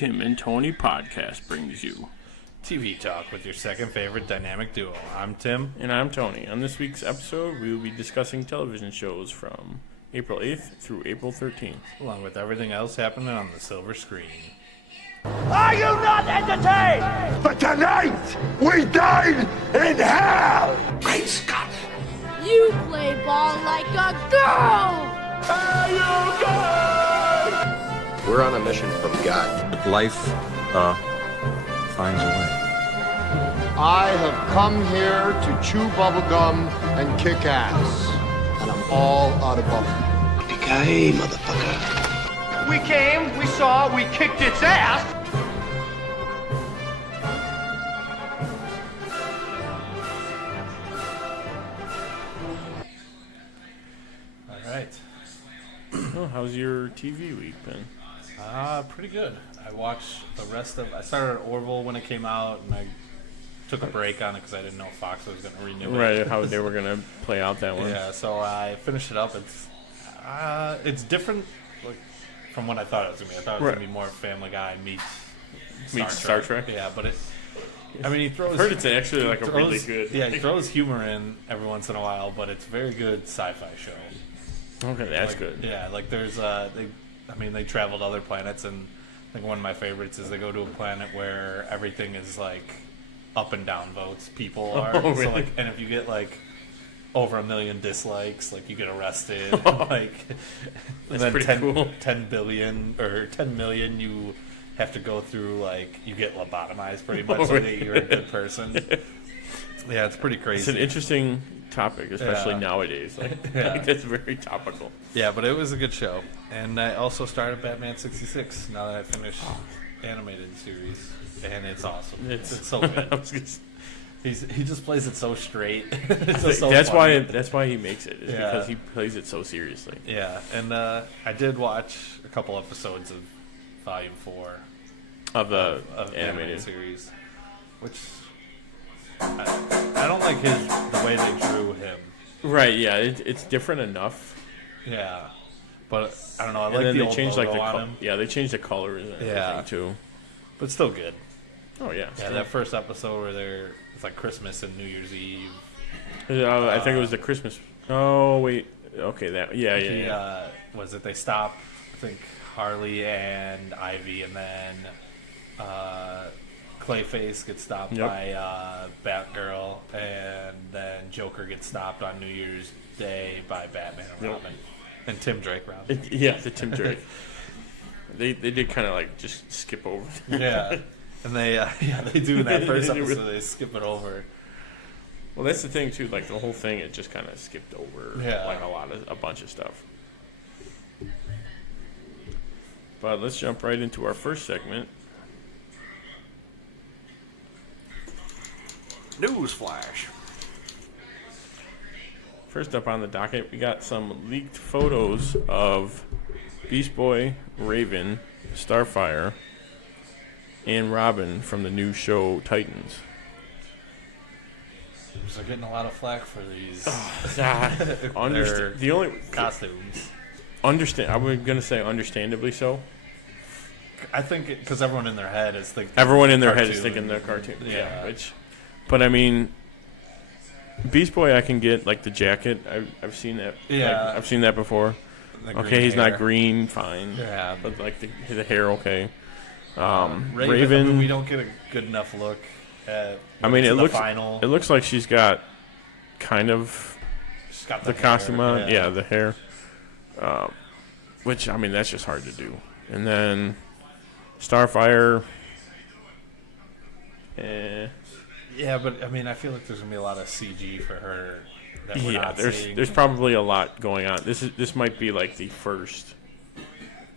Tim and Tony podcast brings you TV Talk with your second favorite dynamic duo. I'm Tim. And I'm Tony. On this week's episode, we will be discussing television shows from April 8th through April 13th. Along with everything else happening on the silver screen. Are you not entertained? But tonight, we dine in hell! Great Scott! You play ball like a girl! Are you good? We're on a mission from God. Life, finds a way. I have come here to chew bubblegum and kick ass. And I'm all out of bubblegum. Yippee-ki-yay, motherfucker. We came, we saw, we kicked its ass. All right. Oh, how's your TV week been? Pretty good. I watched I started Orville when it came out, and I took a break on it because I didn't know Fox was going to renew it. Right, how they were going to play out that one. Yeah, so I finished it up. It's different from what I thought it was going to be. I thought it was going to be more Family Guy meets Star Trek. Yeah, but he throws... I've heard it's actually like a really good... Yeah, he throws humor in every once in a while, but it's a very good sci-fi show. Okay, that's good. Yeah, there's... they travel to other planets, and I think one of my favorites is they go to a planet where everything is up and down votes. People are Oh, really? So and if you get over 1 million dislikes, you get arrested. That's and pretty then cool. 10 billion or 10 million, you have to go through you get lobotomized pretty much so that you're a good person. Yeah, it's pretty crazy. It's an interesting topic, especially nowadays. Yeah. That's very topical. Yeah, but it was a good show. And I also started Batman 66 now that I finished animated series. And it's awesome. It's so good. He just plays it so straight. That's why he makes it. Is because he plays it so seriously. Yeah, and I did watch a couple episodes of Volume 4 of the animated series, which I don't like the way they drew him. Right? Yeah, it's different enough. Yeah, but I don't know. I and like then the they old changed logo on him. Yeah, they changed the colors and everything too. But still good. Oh yeah. Yeah, that first episode where it's Christmas and New Year's Eve. I think it was the Christmas. Oh wait. Okay, that. Yeah. Was it they stop? I think Harley and Ivy, and then Clayface gets stopped by Batgirl, and then Joker gets stopped on New Year's Day by Batman and Robin, and Tim Drake Robin. The Tim Drake. They did kind of just skip over. Yeah, and they do in that first episode. They skip it over. Well, that's the thing too. The whole thing, it just kind of skipped over. A bunch of stuff. But let's jump right into our first segment. Newsflash. First up on the docket, we got some leaked photos of Beast Boy, Raven, Starfire, and Robin from the new show Titans. They're getting a lot of flack for these. The only costumes. I was gonna say understandably so. I think because everyone in their head is thinking. Everyone in their head is thinking they're cartoon. Yeah. But I mean, Beast Boy, I can get the jacket. I've seen that. Yeah. I've seen that before. Okay, he's not green, fine. Yeah. But the hair, okay. Raven, we don't get a good enough look at. It looks. Final. It looks like she's got kind of She's got the costume on. Yeah, the hair. Which that's just hard to do. And then Starfire. Yeah, but I feel like there's gonna be a lot of CG for her. That we're not seeing. There's probably a lot going on. This might be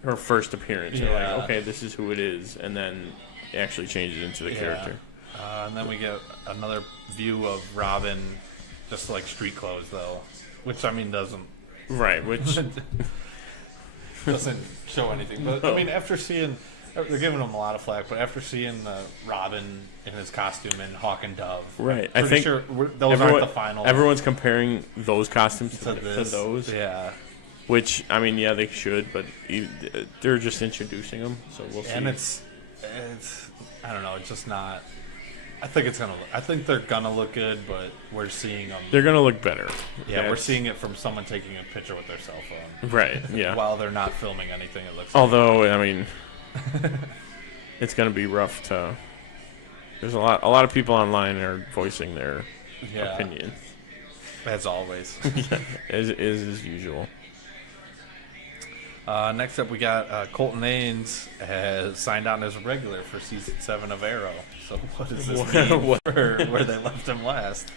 her first appearance. Yeah. You're okay, this is who it is, and then it actually changes into the character. And then we get another view of Robin, just street clothes though, which doesn't. Right, which doesn't show anything. But after seeing. They're giving him a lot of flack, but after seeing Robin in his costume in Hawk and Dove, right? I think those aren't the final. Everyone's comparing those costumes to those, yeah. Which they should, but they're just introducing them, so we'll see. And it's I don't know. It's just not. I think they're gonna look good, but we're seeing them. They're gonna look better. Yeah, we're seeing it from someone taking a picture with their cell phone. Right. Yeah. While they're not filming anything, it looks. Although, I mean, it's gonna be rough to. There's a lot of people online are voicing their opinion. As always. as usual. Next up, we got Colton Haynes has signed on as a regular for season 7 of Arrow. So what does this mean for where they left him last?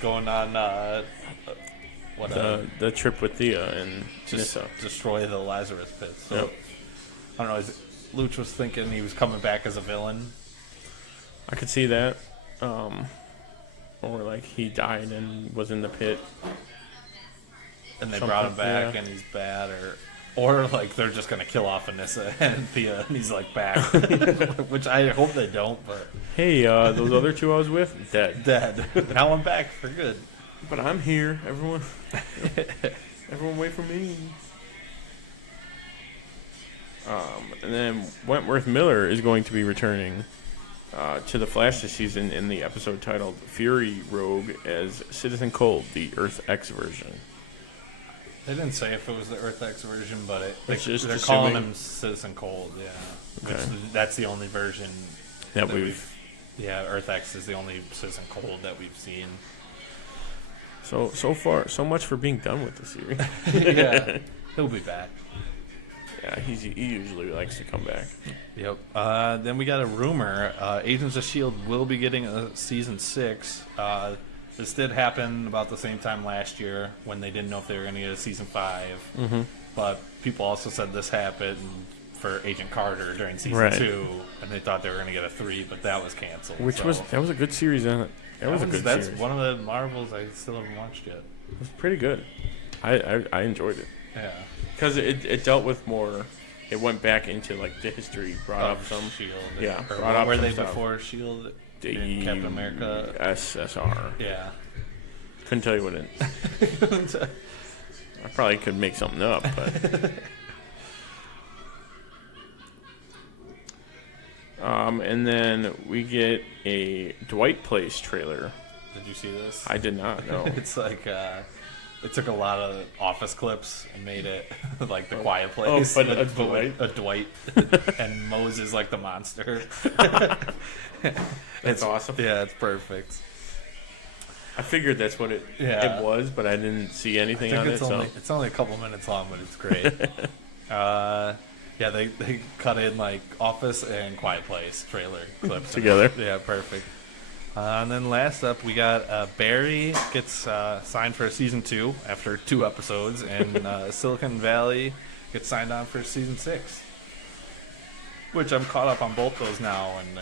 Going on the trip with Thea and just Nissa. destroy the Lazarus pit. So Yep. I don't know. Luch was thinking he was coming back as a villain. I could see that. Or like he died and was in the pit. And they brought him back and he's bad, or like they're just gonna kill off Anissa and Thea and he's like back. Which I hope they don't, but Hey, those other two I was with, dead. Now I'm back for good. But I'm here, everyone. Everyone wait for me. And then Wentworth Miller is going to be returning to the Flash this season in the episode titled Fury Rogue as Citizen Cold, the Earth X version. They didn't say if it was the Earth X version, but they're just calling assuming. him Citizen Cold, yeah. Okay. That's the only version That we've. Yeah, Earth X is the only Citizen Cold that we've seen. So far, so much for being done with the series. Yeah, he'll be back. Yeah, he usually likes to come back. Yep. Then we got a rumor. Agents of S.H.I.E.L.D. will be getting a season 6. This did happen about the same time last year when they didn't know if they were going to get a season 5. Mm-hmm. But people also said this happened for Agent Carter during season 2, and they thought they were going to get a 3, but that was canceled. That was a good series, isn't it? That's one of the Marvels I still haven't watched yet. It was pretty good. I enjoyed it. Yeah. Because it dealt with more. It went back into like the history, brought up some Shield. Yeah, Or brought up were some they stuff. before Shield? The in Captain America. SSR. Yeah. Couldn't tell you what it. I probably could make something up, but. And then we get a Dwight Place trailer. Did you see this? I did not know. It's like it took a lot of Office clips and made it like the Quiet Place. But a Dwight. A Dwight, and Mose is like the monster. That's awesome. Yeah, it's perfect. I figured that's what it was, but I didn't see anything on it. It's only a couple minutes long, but it's great. Yeah, they cut in like Office and Quiet Place trailer clips together. Yeah, perfect. And then last up, we got Barry gets signed for season 2 after 2 episodes, and Silicon Valley gets signed on for season 6. Which I'm caught up on both those now, and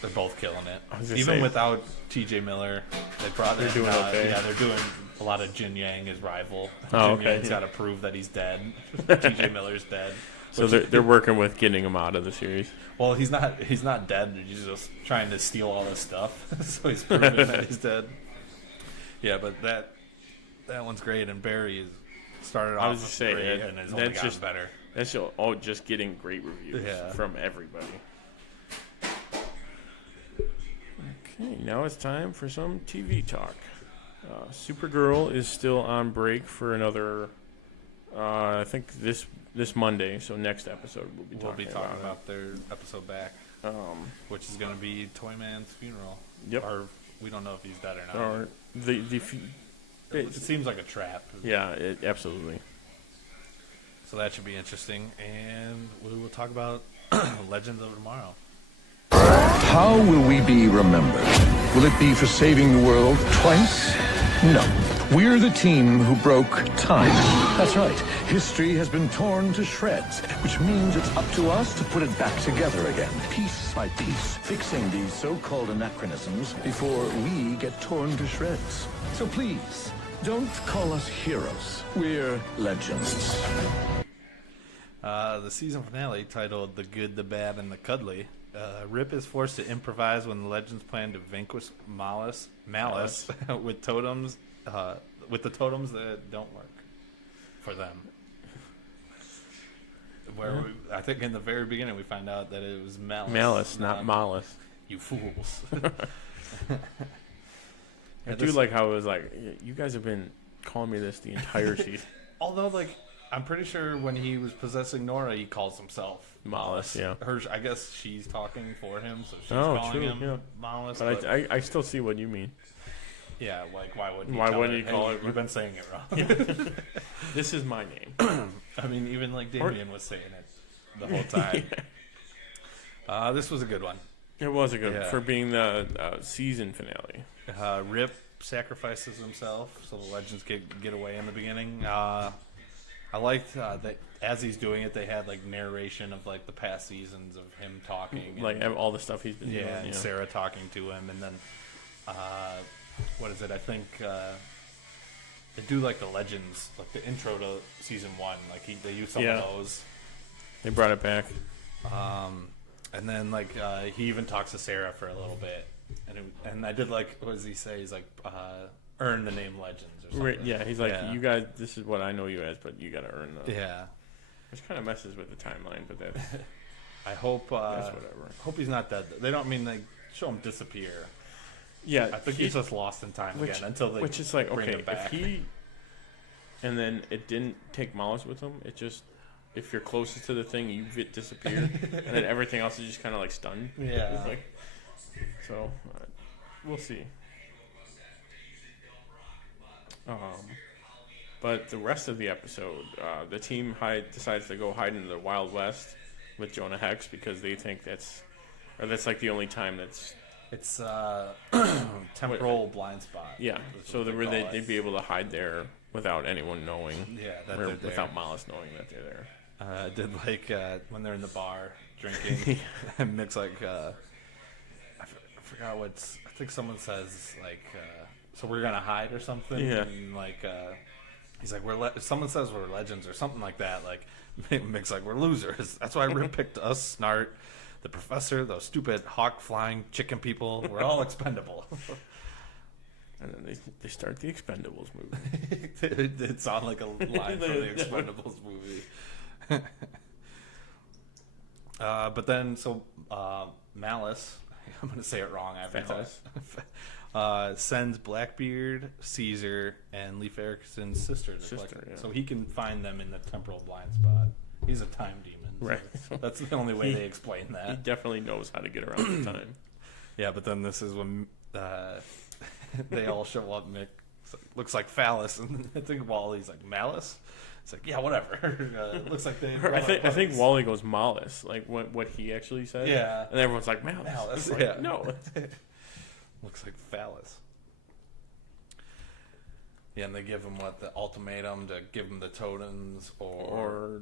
they're both killing it. Even without T.J. Miller, they're doing okay. Yeah, they're doing a lot of Jin Yang, his rival. Jin Yang's got to prove that he's dead. T.J. Miller's dead. So they're working with getting him out of the series. Well, he's not dead. He's just trying to steal all this stuff. So he's proving that he's dead. Yeah, but that one's great. And Barry started off great and has only gotten better. That's all just getting great reviews from everybody. Okay, now it's time for some TV talk. Supergirl is still on break for another. I think this Monday, so next episode we'll be talking about their episode back, which is going to be Toyman's funeral. Yep. Or we don't know if he's dead or not. Or it seems like a trap. Yeah, absolutely. So that should be interesting, and we will talk about Legends of Tomorrow. How will we be remembered? Will it be for saving the world twice? No. We're the team who broke time. That's right. History has been torn to shreds, which means it's up to us to put it back together again, piece by piece, fixing these so-called anachronisms before we get torn to shreds. So please, don't call us heroes. We're legends. The season finale, titled The Good, the Bad, and the Cuddly, Rip is forced to improvise when the Legends plan to vanquish Malice with totems, with the totems that don't work for them. I think in the very beginning we find out that it was Malice. Malice, not Malice. You fools. I do like how it was like, you guys have been calling me this the entire season. Although, like, I'm pretty sure when he was possessing Nora, he calls himself Malice, yeah. I guess she's talking for him, so she's Oh, calling true, him yeah. Malice. But I still see what you mean. Yeah, like, why wouldn't he Why tell wouldn't her, he call hey, it- You've been saying it wrong. This is my name. I mean, even, like, Damien was saying it the whole time. This was a good one. It was a good Yeah. for being the season finale. Rip sacrifices himself so the legends get away in the beginning. I liked that as he's doing it, they had like narration of like the past seasons of him talking, Like and, all the stuff he's been doing. and Yeah. Sarah talking to him, and then what is it? I think they do like the legends, like the intro to season 1. Like they use some Yeah. of those. They brought it back. And then like he even talks to Sarah for a little bit, and I did like, what does he say? He's like earn the name Legends or something. Right, yeah, he's like, Yeah. you guys, this is what I know you as, but you got to earn the. Yeah. Which kind of messes with the timeline, but that's I hope that's whatever. hope he's not dead. They don't mean like show him disappear. Yeah, I think he's just lost in time again until they which is like, bring okay, him back. if he and then it didn't take Malice with him, it just, if you're closest to the thing, you get disappeared, and then everything else is just kind of like stunned. Yeah. Like, so we'll see. But the rest of the episode, the team decides to go hide in the Wild West with Jonah Hex because they think that's like the only time that's. It's temporal blind spot. Yeah, is so what they call they'd it. be able to hide there without anyone knowing. Yeah, that or they're there. without Malice knowing that they're there. I did like when they're in the bar drinking, and Mick's like, I forgot what's. I think someone says like, so we're gonna hide or something. Yeah. And like, he's like, someone says we're legends or something like that. Like, Mick's like, we're losers. That's why Rip picked us, Snart, the professor, those stupid hawk flying chicken people. We're all expendable. And then they start the Expendables movie. It did sound like a line from the Expendables movie. But then, so Malice, I'm going to say it wrong. I have sends Blackbeard, Caesar, and Leif Erikson's sister to collect them. yeah. So he can find them in the temporal blind spot. He's a time demon. So Right. that's the only way they explain He that. definitely knows how to get around the time. Yeah, but then this is when they all show up. Mick looks like Phallus, and I think Wally's like, Malice? It's like, yeah, whatever. It looks like they. I think Wally goes Malice, like what he actually said. Yeah. And everyone's like, Malice. Malice, It's like, yeah. No. Looks like Phallus. Yeah, and they give him the ultimatum to give him the totems, Or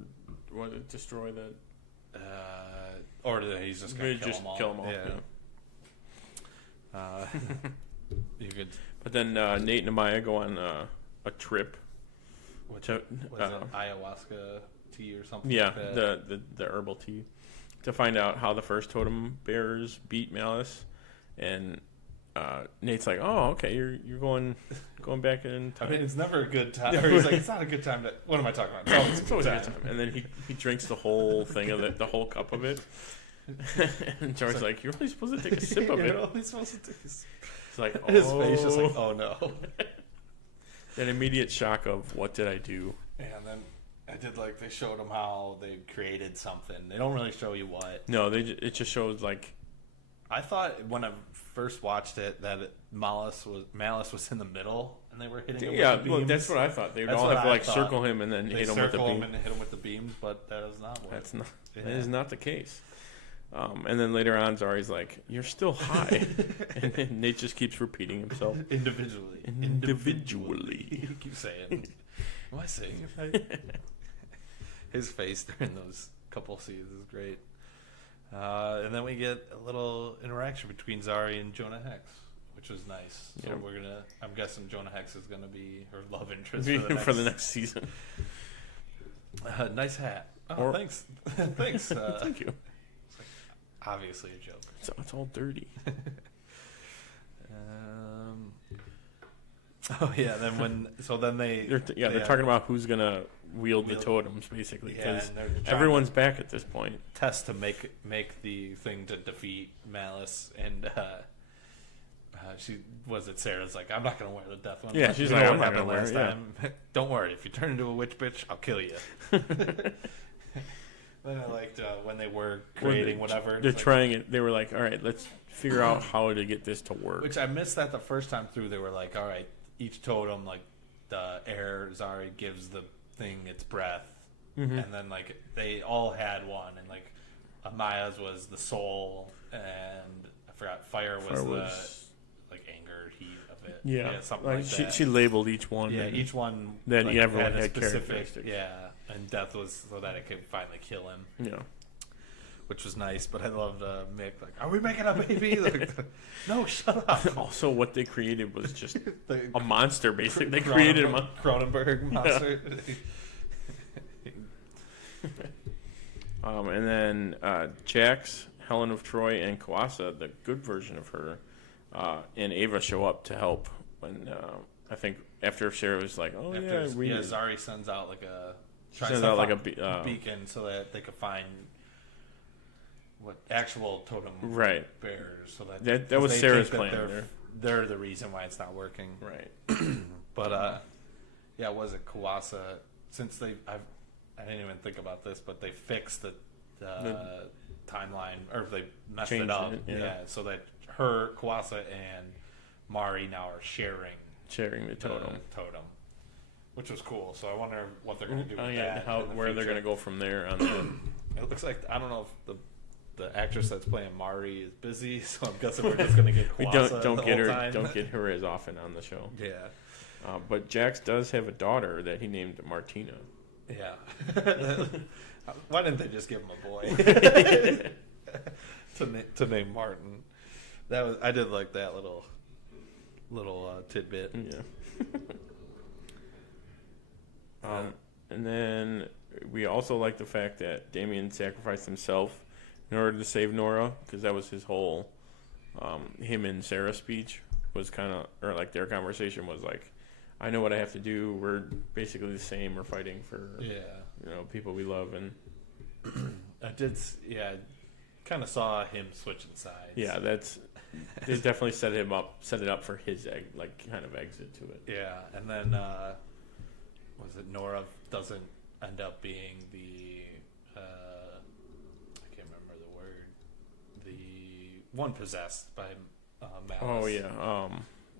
what? Destroy that. or that he's just gonna Just kill them all. Yeah. You could. But then Nate and Amaya go on a trip. What To, is it? Ayahuasca tea or something? yeah, like that? the herbal tea, to find out how the first totem bearers beat Malice, and Nate's like, "Oh, okay, you're going back in time." I mean, it's never a good time. Or he's like, it's not a good time to. What am I talking about? It's always a good time. And then he drinks the whole thing of it, the whole cup of it. And George's like, "You're only supposed to take a sip of it." You're only supposed to take a sip. It's like, oh. His face just like, oh no. That immediate shock of what did I do? And then I did like they showed him how they created something. They don't really show you what. No, it just shows like. I thought when I first watched it that Malice was in the middle and they were hitting him Yeah, with the well, beams. that's what I thought. They would That's all what have to I like thought. circle him and then They hit him with the circle beam. him and hit him with the beams, but that is not what. That's not. Yeah. That is not the case. And then later on, Zari's like, "You're still high," and then Nate just keeps repeating himself. Individually. Individually. He keeps saying. Am I saying it right? His face during those couple scenes is great. And then we get a little interaction between Zari and Jonah Hex, which was nice. So Yeah. I'm guessing Jonah Hex is gonna be her love interest For the next season. Nice hat. Oh, Or- thanks. Thanks. Thank you. Obviously a joke. It's all dirty. Oh yeah. Then they're They're talking about who's gonna wield the totems, basically, because and they're trying everyone's back at this point. Test to make the thing to defeat Malice, and she was it. Sarah's like, I'm not gonna wear the death one. Yeah, she's You like, know I'm what not happened gonna last wear it, time. Don't worry, if you turn into a witch bitch, I'll kill you. Then I liked when they were creating whatever. They're trying it. They were like, all right, let's figure out how to get this to work. Which I missed that the first time through. They were like, all right, each totem, like the air Zari gives the thing its breath, and then like they all had one, and like Amaya's was the soul, and I forgot fire was the like anger, heat of it. Yeah, something like that. She labeled each one. Yeah, each one. Then like, everyone had a had specific. characteristics. Yeah, and death was so that it could finally kill him. Yeah. Which was nice, but I loved Mick. Like, are we making a baby? Like, no, shut up. Also, what they created was just The a monster. Basically, they created a Cronenberg monster. And then Jax, Helen of Troy, and Kawasa, the good version of her, and Ava show up to help when I think after Sarah was like, "Oh Zari sends out like a beacon so that they could find what actual totem bearers. So that was Sarah's plan. They're the reason why it's not working. Right. But was it Kawasa? Since I didn't even think about this, but they fixed the timeline, or they messed it up. So that Kawasa and Mari now are sharing the totem. Which was cool. So I wonder what they're going to do with that. Where they're going to go from there. It looks like, I don't know if the actress that's playing Mari is busy, so I'm guessing we're just going to get Kawasa don't get her time. Don't get her as often on the show. Yeah. But Jax does have a daughter that he named Martina. Yeah. Why didn't they just give him a boy to name Martin? I did like that little tidbit. Yeah. And then we also like the fact that Damien sacrificed himself in order to save Nora, because that was his whole him and Sarah speech was kind of, or like their conversation was like, I know what I have to do. We're basically the same. We're fighting for people we love, and kind of saw him switching sides. Yeah, they definitely set it up for his kind of exit to it. Yeah, and then was it Nora doesn't end up being the I can't remember the word, the one possessed by Malice. Oh yeah.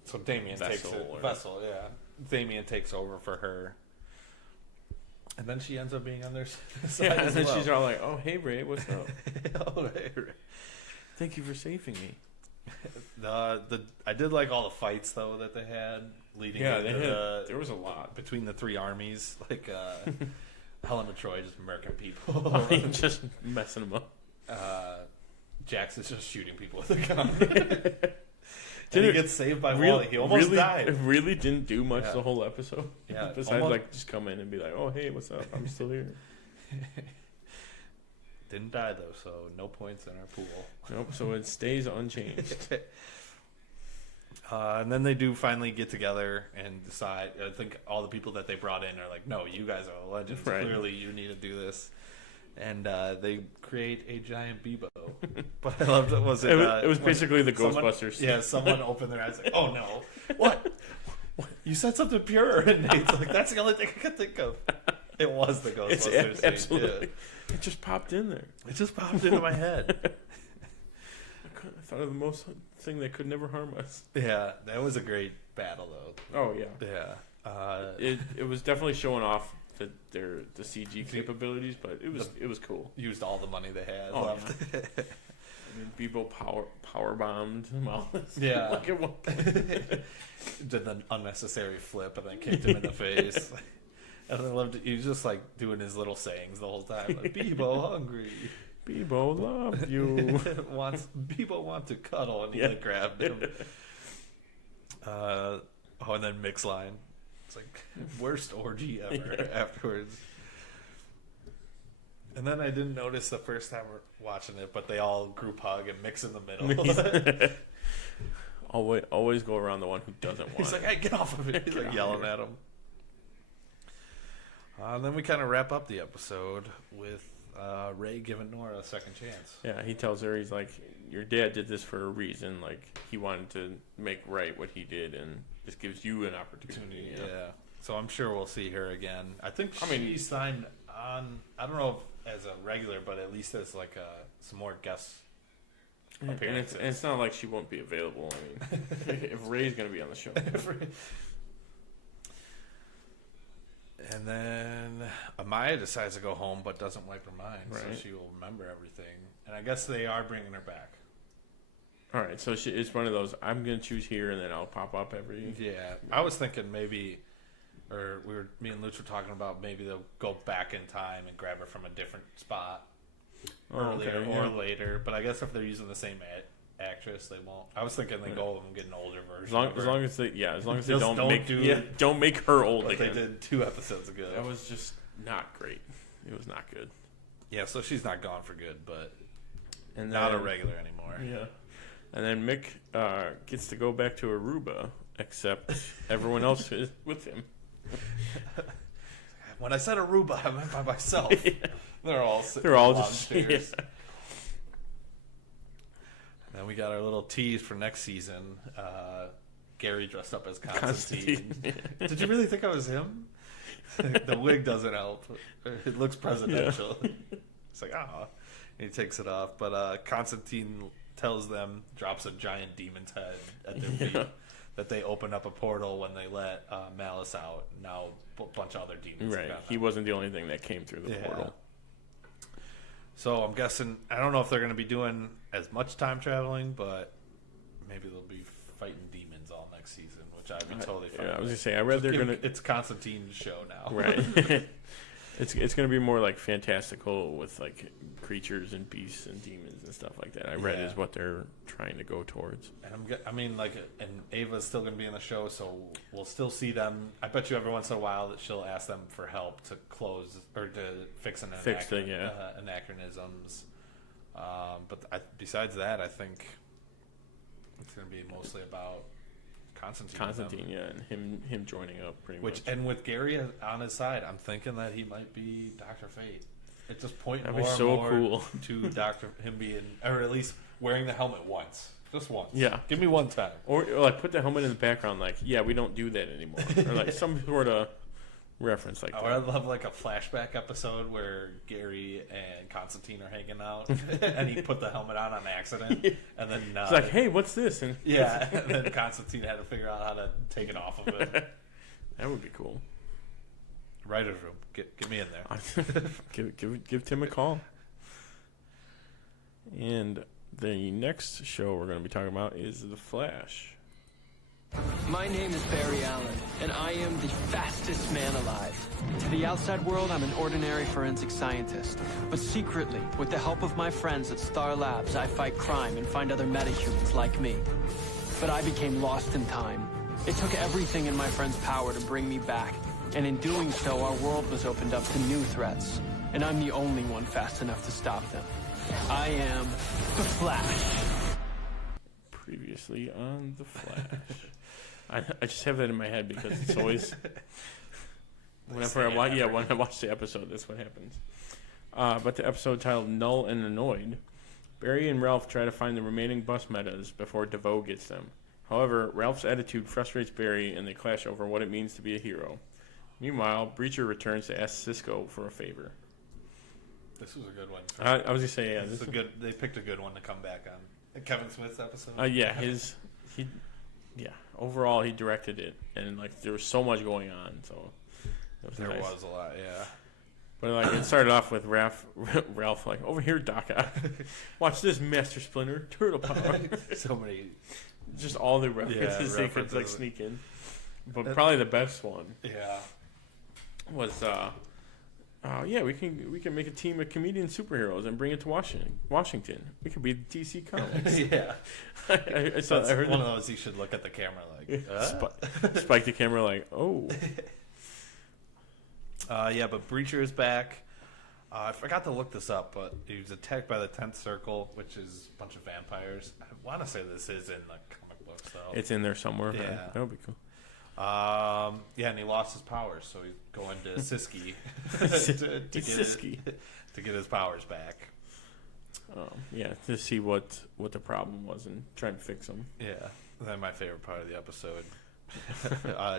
So Damien takes it. Vessel, yeah. Damien takes over for her. And then she ends up being on their side. Yeah, and then she's all like, "Oh, hey Ray, what's up? Oh, hey, Ray. Thank you for saving me." I did like all the fights though that they had leading. There was a lot between the three armies. Like Helen of Troy just murking people, just messing them up. Jax is just shooting people with a gun. And he gets saved by Wally. He almost died. It really didn't do much the whole episode. Yeah, besides just come in and be like, "Oh, hey, what's up? I'm still here." Didn't die though, so no points in our pool. Nope. So it stays unchanged. And then they do finally get together and decide. I think all the people that they brought in are like, "No, you guys are the legends. Right. Clearly, you need to do this." And they create a giant Bebo. But I loved it. It was basically the Ghostbusters. Yeah, someone opened their eyes like, "Oh no, what? You said something pure," and Nate's like, "That's the only thing I could think of." It was the Ghostbusters. Absolutely. Yeah. It just popped in there. It just popped into my head. I thought of the most thing that could never harm us. Yeah, that was a great battle, though. Oh yeah. Yeah. It was definitely showing off the CG capabilities, but it was cool. Used all the money they had left. Yeah. I mean, Bebo power bombed Malice. Yeah. Like it was. Did the unnecessary flip and then kicked him in the face. And I loved it. He was just like doing his little sayings the whole time. Like, Bebo hungry. Bebo love you. Bebo want to cuddle, and he like grabbed him. And then Mick's line. It's like worst orgy ever afterwards. And then I didn't notice the first time we're watching it, but they all group hug and mix in the middle. always go around the one who doesn't want He's like, "Hey, get off of it." He's like yelling at him. And then we kind of wrap up the episode with Ray giving Nora a second chance. Yeah, he tells her, he's like, your dad did this for a reason. Like, he wanted to make right what he did, and just gives you an opportunity. Yeah. So I'm sure we'll see her again. I think she signed on, I don't know if as a regular, but at least as like some more guest appearances. And it's not like she won't be available. I mean, if Ray's going to be on the show. And then Amaya decides to go home but doesn't wipe her mind, so Right. she will remember everything. And I guess they are bringing her back. All right, so it's one of those, I'm going to choose here, and then I'll pop up every... Yeah, I was thinking maybe, or me and Luch were talking about maybe they'll go back in time and grab her from a different spot earlier or later. But I guess if they're using the same actress, they won't. I was thinking they go and get an older version. As long as they Just don't make her old what again. they did 2 episodes ago. That was just not great. It was not good. Yeah, so she's not gone for good, but And not a then- regular anymore. Yeah. And then Mick gets to go back to Aruba, except everyone else is with him. When I said Aruba, I meant by myself. Yeah. They're all sitting They're all on just chairs. yeah. Then we got our little tease for next season. Gary dressed up as Constantine. Did you really think I was him? The wig doesn't help. It looks presidential. It's like, oh. He takes it off. But Constantine tells them, drops a giant demon's head at their feet, that they opened up a portal when they let Malice out. Now a bunch of other demons. Right. He wasn't the only thing that came through the portal. So I'm guessing, I don't know if they're going to be doing as much time traveling, but maybe they'll be fighting demons all next season, which I'd be totally fine Yeah, I was with. going to say, I read they're going to... It's Constantine's show now. Right. It's going to be more like fantastical with like creatures and beasts and demons and stuff like that. I read is what they're trying to go towards. And and Ava's still going to be in the show, so we'll still see them. I bet you every once in a while that she'll ask them for help to close or to fix anachronisms. Besides that, I think it's going to be mostly about Constantine, and him joining up pretty much. And with Gary on his side, I'm thinking that he might be Dr. Fate. It's just pointing That'd more be and so more cool. to him being, or at least wearing the helmet once. Just once. Yeah. Give me one time. Or like put the helmet in the background like, yeah, we don't do that anymore. Or like some sort of reference like that. I'd love like a flashback episode where Gary and Constantine are hanging out and he put the helmet on accident. And then it's like, hey, what's this? And and then Constantine had to figure out how to take it off of it. That would be cool. Writer's room. Get me in there. give Tim a call. And the next show we're going to be talking about is The Flash. My name is Barry Allen, and I am the fastest man alive. To the outside world, I'm an ordinary forensic scientist. But secretly, with the help of my friends at Star Labs, I fight crime and find other metahumans like me. But I became lost in time. It took everything in my friend's power to bring me back, and in doing so, our world was opened up to new threats. And I'm the only one fast enough to stop them. I am the Flash. Previously on The Flash. I just have that in my head because it's always when I watch the episode, that's what happens. But the episode titled Null and Annoyed, Barry and Ralph try to find the remaining bus metas before DeVoe gets them. However, Ralph's attitude frustrates Barry and they clash over what it means to be a hero. Meanwhile, Breacher returns to ask Cisco for a favor. This was a good one. I was going to say, yeah. This is good. They picked a good one to come back on. Kevin Smith's episode? Overall, he directed it, and like there was so much going on, so it was There nice. was a lot, yeah. But like it started off with Ralph like, over here, Doc Ock. Watch this, Master Splinter, Turtle Power. So many, just all the references they could like sneak in. But probably the best one, was we can make a team of comedian superheroes and bring it to Washington. We could be the DC Comics. Yeah. I heard one of those you should look at the camera like spike the camera like, oh. But Breacher is back. I forgot to look this up, but he was attacked by the 10th Circle, which is a bunch of vampires. I want to say this is in the comic books, though. It's in there somewhere. Yeah. That would be cool. Yeah, and he lost his powers, so he's going to Siski to get his powers back. Yeah, to see what the problem was and try to fix them. Yeah, and then my favorite part of the episode,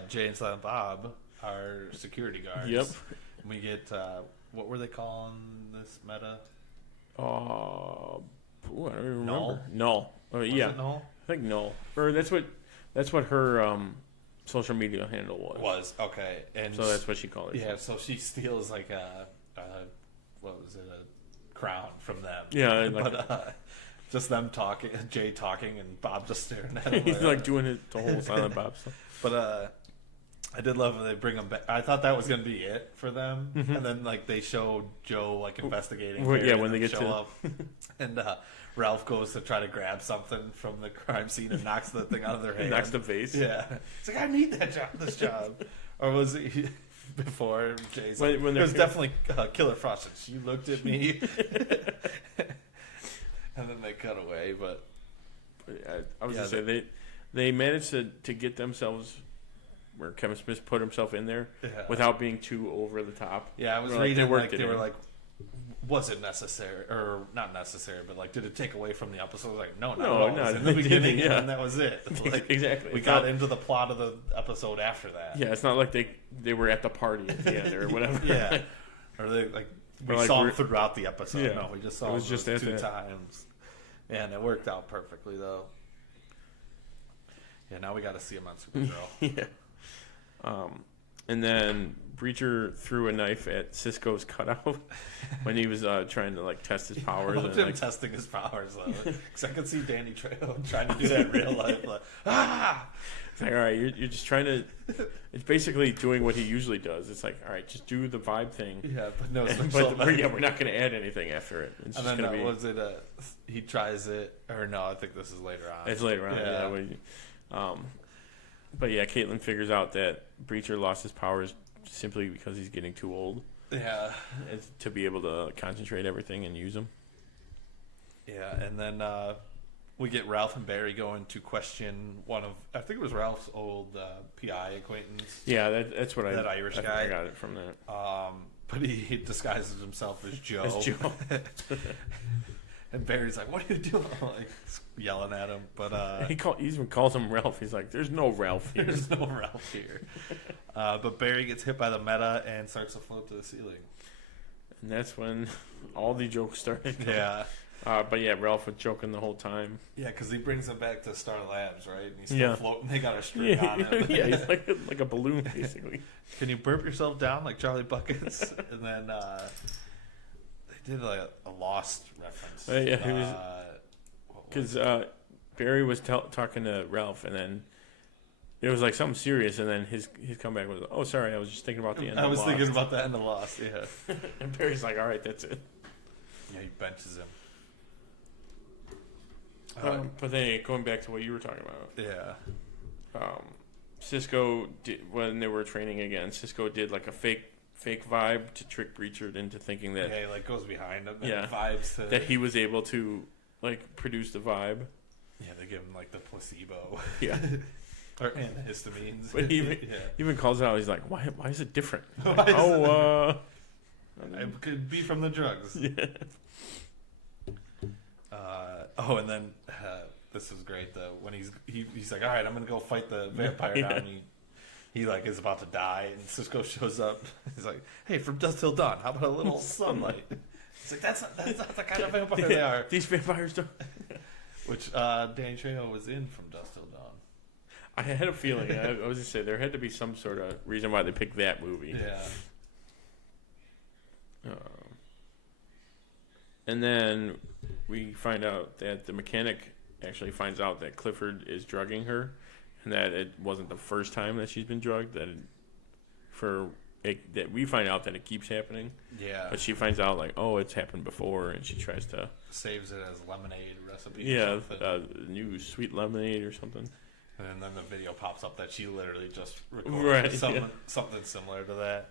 Jay and Silent Bob are security guards. Yep. We get what were they calling this meta? I don't even remember. Null? Null. Was Yeah, it Null? I think Null. Or that's what her social media handle was. Okay, and So that's what she called it. yeah. So she steals like a what was it, a crown from them? Yeah, like- but just them talking, Jay talking, and Bob just staring at him. He's like doing it the whole Silent Bob stuff. But I did love when they bring them back. I thought that was going to be it for them, and then like they showed Joe like investigating. Well, Barry, yeah, and when then they get show to- up, and Ralph goes to try to grab something from the crime scene and knocks the thing out of their hand. Knocks the vase. Yeah, it's like I need that job. This job, or was it before Jay's? Like, When it they're- was definitely Killer Frost. And she looked at me, and then they cut away. But I was Yeah, gonna say they managed to get themselves where Kevin Smith put himself in there Yeah. without being too over the top. yeah, I was Like, reading worked like it they were in. like, was it necessary or not necessary? But like, did it take away from the episode? Like, no, No, not at all. It no, was in the it beginning, didn't, yeah. and that was it. Like, Exactly. We It's got not- into the plot of the episode after that. Yeah, it's not like they were at the party at the end or whatever. Yeah. Or they like we Or like saw them we're- throughout the episode. Yeah. No, we just saw It was them just those at two that. times. Yeah, and it worked out perfectly though. Yeah, now we got to see him on Supergirl. Yeah. And then Breacher threw a knife at Cisco's cutout when he was trying to like test his I powers. loved And, him like, testing his powers though, because I could see Danny Trejo trying to do that in real life. Like, ah! it's like, all right, you're just trying to. It's basically doing what he usually does. It's like, all right, just do the vibe thing. Yeah, but no, But we're not going to add anything after it. It's and just then going to be. was it? He tries it, or no? I think this is later on. It's later on. Yeah. But yeah, Caitlin figures out that Breacher lost his powers simply because he's getting too old Yeah, to be able to concentrate everything and use them. yeah, and then we get Ralph and Barry going to question one of, I think it was Ralph's old PI acquaintance. Yeah, that's what That Irish I guy. got it from that. But he disguises himself as Joe. As Joe. And Barry's like, "What are you doing?" Like yelling at him. But He even calls him Ralph. He's like, "There's no Ralph here." there's no Ralph here. But Barry gets hit by the meta and starts to float to the ceiling. And that's when all the jokes started. Yeah. But yeah, Ralph was joking the whole time. Yeah, because he brings him back to Star Labs, right? And he's still Yeah. floating. They got a string on him. Yeah, he's like a balloon, basically. Can you burp yourself down like Charlie Buckets? And then they did a Lost reference. Yeah, he was what because was Barry was talking to Ralph, and then it was like something serious, and then his comeback was, "Oh, sorry, I was just thinking about the it? end." I of was Lost." thinking about the end of Lost. Yeah. And Barry's like, "All right, that's it." Yeah, he benches him. But then going back to what you were talking about, Yeah. Cisco did, when they were training again. Cisco did like a fake vibe to trick Breacher into thinking that Yeah, he like goes behind him and Yeah. vibes to that he was able to like produce the vibe. Yeah, they give him like the placebo. Yeah. Or antihistamines. But he even, yeah. even calls it out. He's like, "Why is it different?" Why is It it could be from the drugs. yeah. And then this is great though. When he's like, all right, I'm gonna go fight the vampire Yeah. now. And he like is about to die, and Cisco shows up. He's like, hey, from dusk till dawn, how about a little sunlight? He's like, that's not the kind of vampire they are. These vampires don't. Which Danny Trejo was in From Dusk Till Dawn. I had a feeling. I was gonna say there had to be some sort of reason why they picked that movie. Yeah. And then we find out that the mechanic actually finds out that Clifford is drugging her, and that it wasn't the first time that she's been drugged. That we find out that it keeps happening. Yeah. But she finds out like, oh, it's happened before, and she tries to Saves it as lemonade recipe. yeah, Or something. new sweet lemonade or something. And then the video pops up that she literally just recorded Right, something similar to that.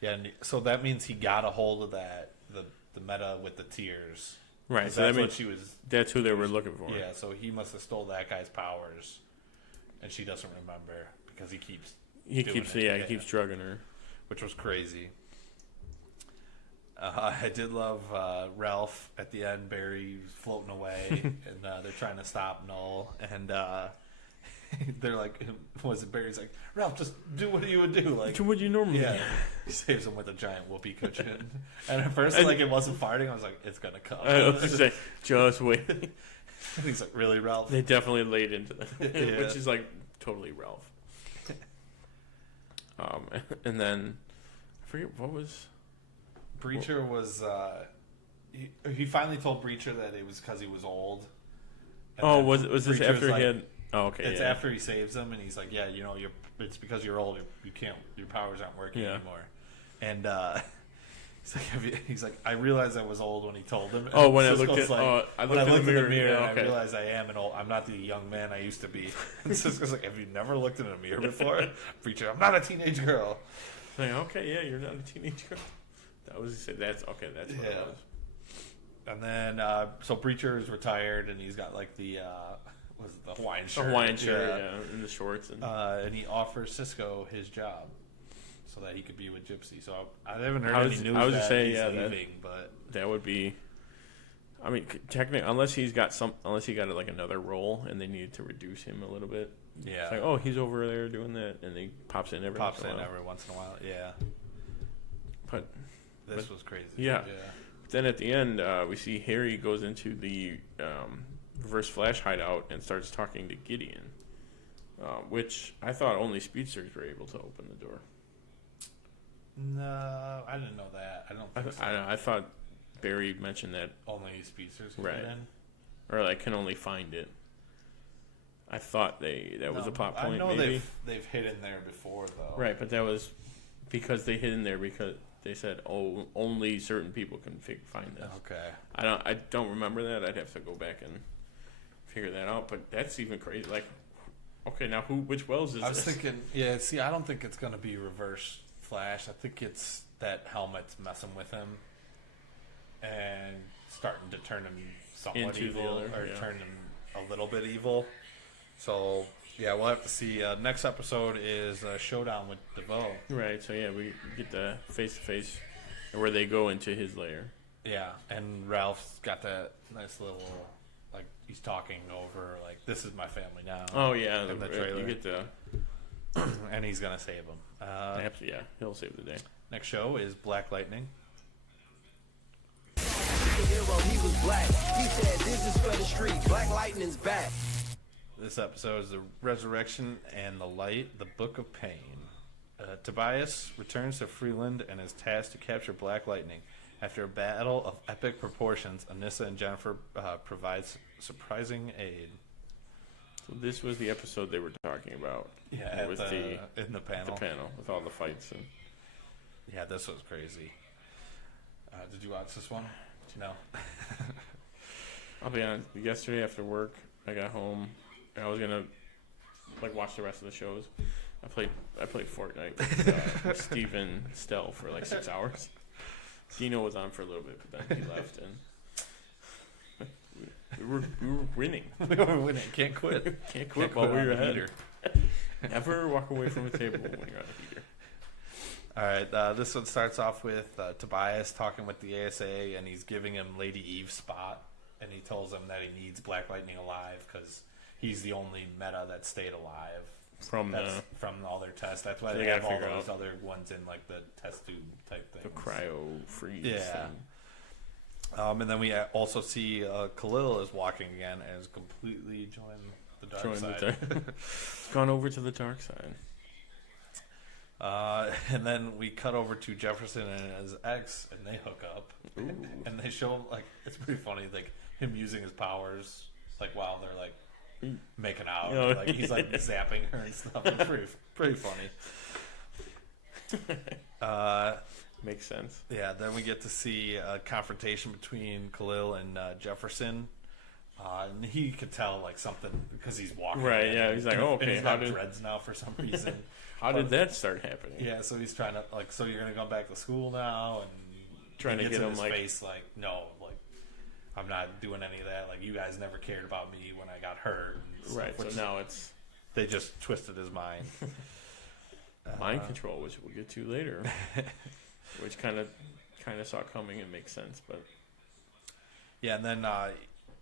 Yeah, and so that means he got a hold of that the meta with the tears. Right. 'Cause So that's that what means she was. that's who they were looking for. Yeah, so he must have stole that guy's powers, and she doesn't remember because he keeps he doing keeps it. he keeps drugging her. Which was crazy. I did love Ralph at the end. Barry floating away, and they're trying to stop Null, and they're like, "Was it Barry's like Ralph? Just do what you would do, like Do what you normally yeah." do. He saves him with a giant whoopee cushion, and at first, like it wasn't farting. I was like, "It's gonna come." I was say, just wait. And he's like, "Really, Ralph?" They definitely laid into that, Yeah. which is like totally Ralph. And then I forget what was. Breacher was he finally told Breacher that it was because he was old. And Oh, then was this Breacher's after like, he had? Oh, okay. It's yeah. after he saves them, and he's like, "Yeah, you know, it's because you're old. You can't. Your powers aren't working Yeah. anymore." And he's like, "I realized I was old when he told him." Oh, when I Cisco's looked at- like, oh, I when I looked looked in the mirror, yeah, and okay. I realized I am an old. I'm not the young man I used to be. And Cisco's like, "Have you never looked in a mirror before?" Breacher, "I'm not a teenage girl." Like, okay, yeah, you're not a teenage girl. That's okay. That's what it Yeah. was. And then, so Breacher is retired, and he's got like the Hawaiian A shirt. Hawaiian shirt, yeah, and the shorts, And he offers Cisco his job so that he could be with Gypsy. So I haven't heard I any was- news I was that just saying, he's yeah, that- leaving, but that would be. I mean, technically, unless he got like another role, and they needed to reduce him a little bit. yeah, It's like, oh, he's over there doing that, and he pops in every pops once in a in while. every once in a while. Yeah, But this was crazy. yeah. then at the end, we see Harry goes into the Reverse Flash hideout and starts talking to Gideon, which I thought only speedsters were able to open the door. No, I didn't know that. I don't think so. I thought Barry mentioned that, Only speedsters can Right. get in. or like can only find it. I thought that was a plot I point. know Maybe they've hid in there before though. right, but that was because they hid in there because they said, "Oh, only certain people can find this." Okay. I don't remember that. I'd have to go back and figure that out. But that's even crazy. Like, okay, now which Wells is I was this? thinking, yeah. See, I don't think it's gonna be Reverse Flash. I think it's that helmet's messing with him and starting to turn him somewhat Into the evil, other, or yeah. turn him a little bit evil. So yeah, we'll have to see. Next episode is Showdown with DeVoe. Right. So yeah, we get the face to face where they go into his lair. Yeah, and Ralph's got that nice little, like, he's talking over, like, this is my family now. Oh yeah, in the trailer. you get the And he's gonna save him. yeah, he'll save the day. Next show is Black Lightning. He was black. He said, "This is for the street. Black Lightning's back." This episode is the Resurrection and the Light, the Book of Pain. Tobias returns to Freeland and is tasked to capture Black Lightning. After a battle of epic proportions, Anissa and Jennifer provides surprising aid. So this was the episode they were talking about. Yeah, It was in the panel. the panel with all the fights and. Yeah, this was crazy. Did you watch this one? No. I'll be honest. Yesterday after work, I got home and I was gonna like watch the rest of the shows. I played Fortnite with Steve and Stell for like 6 hours. Dino was on for a little bit, but then he left, and we were winning. We were winning. Can't quit. Can't quit while we on were the ahead. heater. Never walk away from a table when you're on a heater. All right, this one starts off with Tobias talking with the ASA, and he's giving him Lady Eve's spot, and he tells him that he needs Black Lightning alive because he's the only meta that stayed alive From all their tests. That's why they they gotta have all figure those out other ones in like the test tube type thing. the cryo freeze Yeah. thing. And then we also see Khalil is walking again and has completely joined the dark Joined side. It's gone over to the dark side. And then we cut over to Jefferson and his ex, and they hook up. Ooh. And they show him, like, it's pretty funny, like, him using his powers, like, while they're, like, making out. Oh, Like, he's, like, zapping her and stuff. It's pretty funny. Makes sense. Yeah, then we get to see a confrontation between Khalil and Jefferson. And he could tell, like, something, because he's walking. Right, yeah, he's like, And- oh, and okay, he's how got did- dreads now for some reason. How did that start happening? Yeah, so he's trying to, like, so you're going to go back to school now, and Trying he to gets get in him, his like- face, like, no, like, I'm not doing any of that. Like, you guys never cared about me when I got hurt. And stuff, Right, so which now it's... they just twisted his mind. Mind control, which we'll get to later, which kind of saw coming and makes sense, but yeah. And then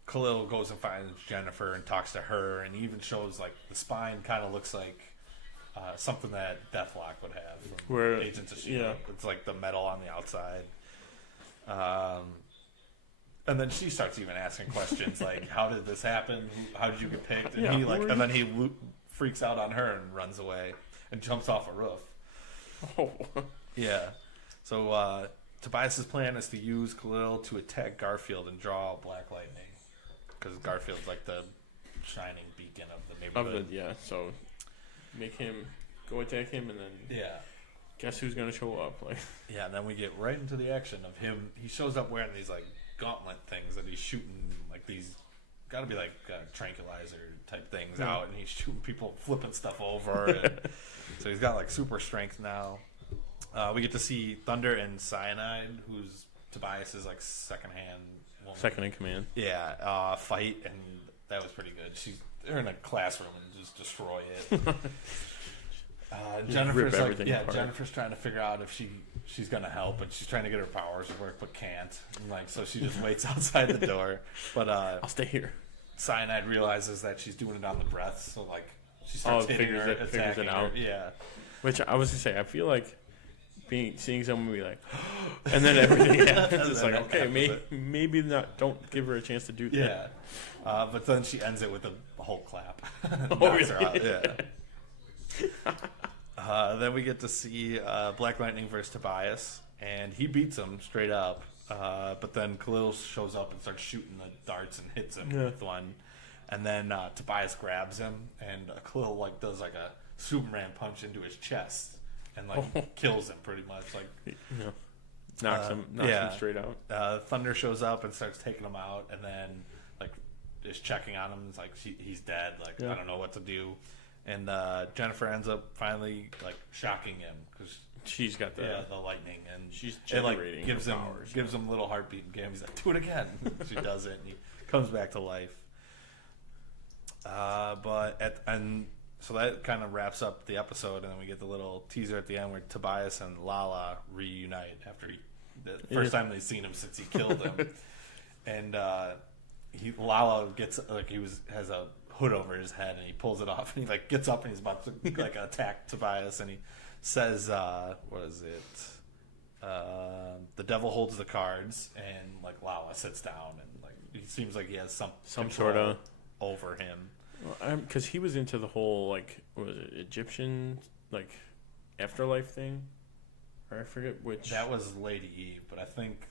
Khalil goes and finds Jennifer and talks to her, and he even shows like the spine kind of looks like something that Deathlock would have from Agents of S.H.I.E.L.D. Yeah. It's like the metal on the outside. And then she starts even asking questions like, "How did this happen? How did you get picked?" And he and then he freaks out on her and runs away and jumps off a roof. Oh. Yeah. So Tobias's plan is to use Khalil to attack Garfield and draw Black Lightning, because Garfield's like the shining beacon of the neighborhood. So make him go attack him, and then guess who's gonna show up? Like, and then we get right into the action of him. He shows up wearing these like gauntlet things that he's shooting like these, gotta be like tranquilizer type things out, and he's shooting people, flipping stuff over. And so he's got like super strength now. We get to see Thunder and Cyanide, who's Tobias's like second in command. Yeah, fight, and that was pretty good. They're in a classroom and just destroy it. Jennifer's like, Jennifer's trying to figure out if she's gonna help, and she's trying to get her powers to work but can't. And like, so she just waits outside the door. But I'll stay here. Cyanide realizes that she's doing it on the breath, so like she starts hitting her, attacking her. Out. Yeah. Which I was gonna say, I feel like seeing someone be like, and then everything happens. It's like, okay, maybe not. Don't give her a chance to do that. Yeah. But then she ends it with a whole clap. Really? Her out. Yeah. Then we get to see Black Lightning versus Tobias, and he beats him straight up. But then Khalil shows up and starts shooting the darts and hits him with one. And then Tobias grabs him, and Khalil like does like a Superman punch into his chest and like kills him pretty much. Like knocks him straight out. Thunder shows up and starts taking him out, and then like is checking on him. It's like he's dead. Like I don't know what to do. And Jennifer ends up finally like shocking him because she's got the lightning, and she's generating gives him a little heartbeat game. He's like, do it again. She does it, and he comes back to life. So that kind of wraps up the episode, and then we get the little teaser at the end where Tobias and Lala reunite after the first time they've seen him since he killed him. And Lala gets like has a hood over his head, and he pulls it off, and he like gets up and he's about to like attack Tobias, and he says, "What is it? The devil holds the cards," and like Lala sits down, and like he seems like he has some sort of over him. Because he was into the whole like, what was it, Egyptian like afterlife thing, or I forget which. That was Lady Eve, but I think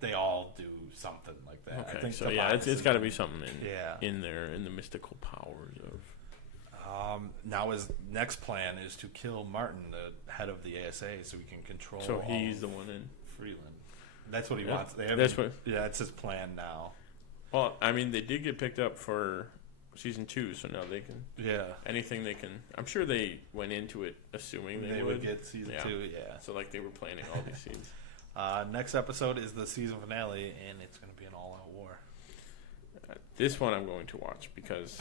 they all do something like that. Okay, I think so it's got to be something in there in the mystical powers of. Now his next plan is to kill Martin, the head of the ASA, so he can control. So he's the one in Freeland. That's what he wants. It's his plan now. Well, I mean, they did get picked up for season 2, so now they can. Yeah. Anything they can. I'm sure they went into it assuming they would get season 2. Yeah. So like they were planning all these scenes. Next episode is the season finale, and it's going to be an all-out war. This one I'm going to watch because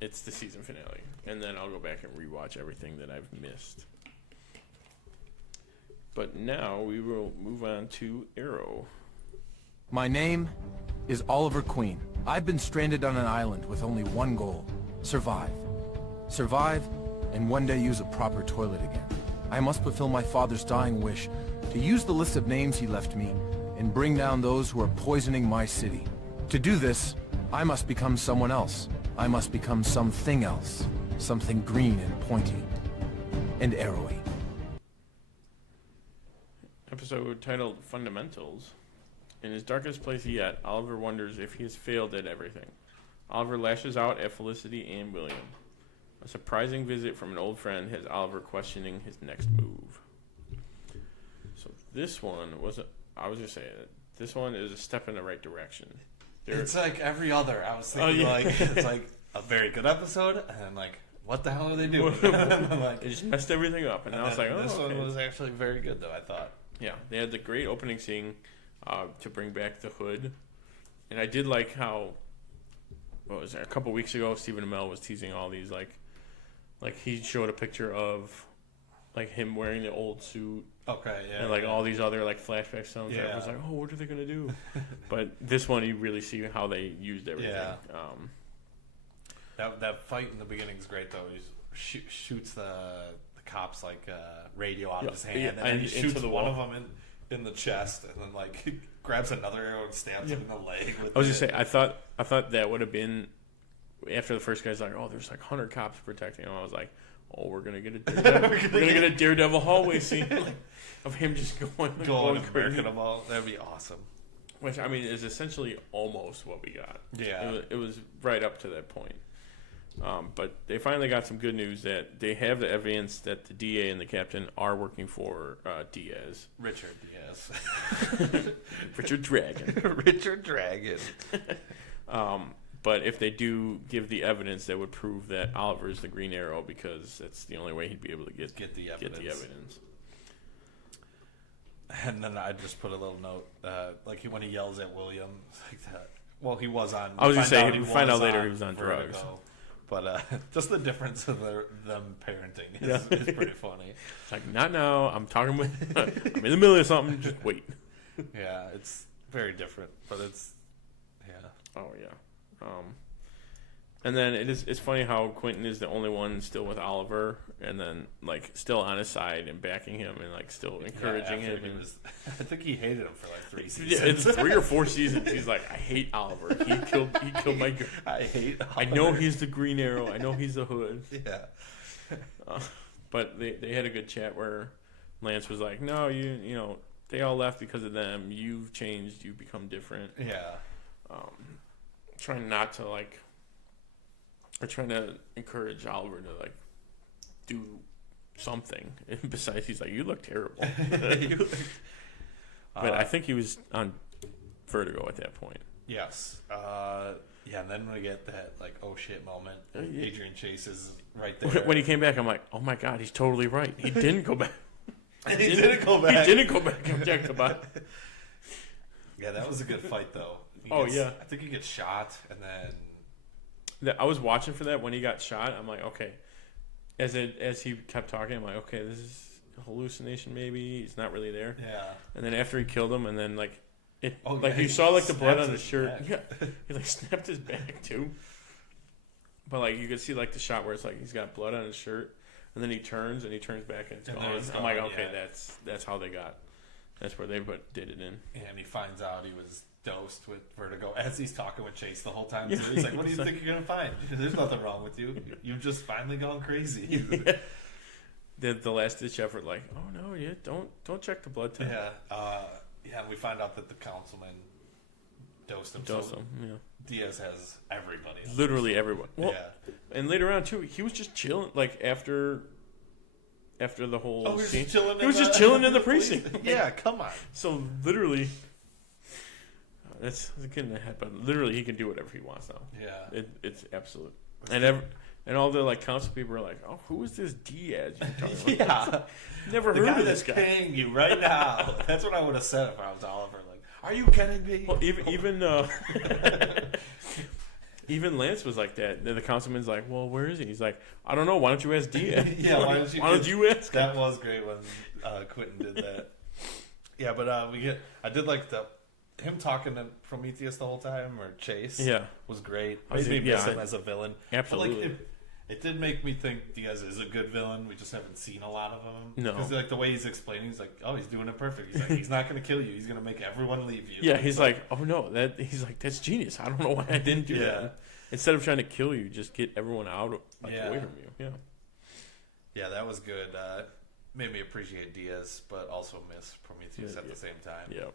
it's the season finale, and then I'll go back and rewatch everything that I've missed. But now we will move on to Arrow. My name is Oliver Queen. I've been stranded on an island with only one goal: survive. Survive, and one day use a proper toilet again. I must fulfill my father's dying wish to use the list of names he left me and bring down those who are poisoning my city. To do this, I must become someone else. I must become something else. Something green and pointy and arrowy. Episode titled Fundamentals. In his darkest place yet, Oliver wonders if he has failed at everything. Oliver lashes out at Felicity and William. A surprising visit from an old friend has Oliver questioning his next move. So this one was, this one is a step in the right direction. It's like every other. I was thinking it's like a very good episode, and like, what the hell are they doing? Like, it just messed everything up, and I was like, this one was actually very good, though, I thought. Yeah, they had the great opening scene to bring back the hood, and I did like how, a couple weeks ago, Stephen Amell was teasing all these like like he showed a picture of like him wearing the old suit. Okay, yeah. And like all these other like flashback songs. Yeah. I was like, oh, what are they gonna do? But this one, you really see how they used everything. Yeah. That fight in the beginning is great though. He shoots the cops like radio out of his hand, and then he shoots one of them in the chest, and then like grabs another arrow and stabs him in the leg. With I was just saying, I thought that would have been after the first guy's like, oh, there's like 100 cops protecting him. I was like, oh, we're gonna get a Daredevil hallway scene like, of him just going crazy. Them all. That'd be awesome. Which I mean is essentially almost what we got. Yeah, it was right up to that point. But they finally got some good news that they have the evidence that the DA and the captain are working for Diaz. Richard Diaz. Richard Dragon. Richard Dragon. But if they do give the evidence, that would prove that Oliver is the Green Arrow, because that's the only way he'd be able to get the evidence. And then I just put a little note, like when he yells at William, like that. Well, he was on. I was gonna say, we find out later he was on drugs. But just the difference of them parenting is pretty funny. It's like, not now. I'm talking with. I'm in the middle of something. Just wait. Yeah, it's very different, but it's Oh yeah. And then it's funny how Quentin is the only one still with Oliver, and then like still on his side and backing him and like still encouraging him. I think he hated him for like 3 seasons. Yeah, it's 3 or 4 seasons. He's like, I hate Oliver. He killed my. I hate Oliver. I know he's the Green Arrow. I know he's the Hood. Yeah. But they had a good chat where Lance was like, no, you know they all left because of them. You've changed. You've become different. Yeah. Trying not to like. Or trying to encourage Oliver to like do something. And besides, he's like, you look terrible. But I think he was on Vertigo at that point. Yes. Yeah, and then we get that like oh shit moment. Adrian Chase is right there. When he came back, I'm like, oh my god, he's totally right. He didn't go back. He didn't go back. He didn't go back and check the bot. Yeah, that was a good fight though. Yeah. I think he gets shot, and then. I was watching for that when he got shot. I'm like, okay. As he kept talking, I'm like, okay, this is a hallucination. Maybe he's not really there. Yeah. And then after he killed him, and then like it, yeah, you saw like the blood on his shirt. Back. Yeah, he like snapped his back too. But like you could see like the shot where it's like he's got blood on his shirt, and then he turns back and it's gone. I'm like, okay, that's how they got. That's where they did it in. And he finds out he was dosed with Vertigo as he's talking with Chase the whole time. So he's like, what do you think you're going to find? There's nothing wrong with you. You've just finally gone crazy. Yeah. The last ditch effort, like, oh no, yeah, don't check the blood test. Yeah, and we find out that the councilman dosed him. Yeah. Diaz has everybody. Literally everyone. Well, and later on too, he was just chilling. Like after the whole scene, he was just chilling in the precinct. Yeah, come on. So literally. That's getting ahead, but literally he can do whatever he wants now. Yeah, it's absolute. And all the like council people are like, oh, who is this Diaz you're talking about? Yeah, never heard of this guy. Paying you right now. That's what I would have said if I was Oliver. Like, are you kidding me? Well, even Lance was like that. The councilman's like, well, where is he? He's like, I don't know. Why don't you ask Diaz? Yeah, why don't you ask? That was great when Quentin did that. Yeah, but I did like him talking to Prometheus the whole time, or Chase, was great. Made me miss him as a villain. Absolutely. But, like, it did make me think Diaz is a good villain. We just haven't seen a lot of him. No. Because like the way he's explaining, he's like, oh, he's doing it perfect. He's like, he's not going to kill you. He's going to make everyone leave you. Yeah, he's like, oh no, he's like, that's genius. I don't know why I didn't do that. Instead of trying to kill you, just get everyone out away from you. Yeah. Yeah, that was good. Made me appreciate Diaz, but also miss Prometheus at the same time. Yeah.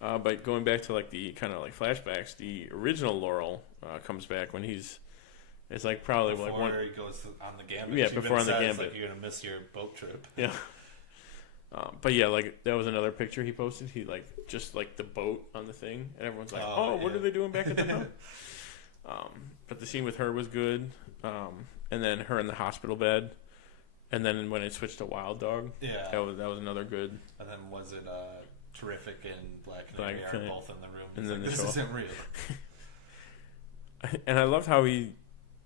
But going back to like the kind of like flashbacks, the original Laurel comes back when it's like probably before like he goes on the Gambit. Yeah, before on the Gambit, like you're gonna miss your boat trip. Yeah. But yeah, like that was another picture he posted. He like just like the boat on the thing, and everyone's like, what are they doing back at the house? But the scene with her was good, and then her in the hospital bed, and then when it switched to Wild Dog, that was another good. And then was it Terrific and Black Canary are both in the room? And then like, this isn't real. And I loved how he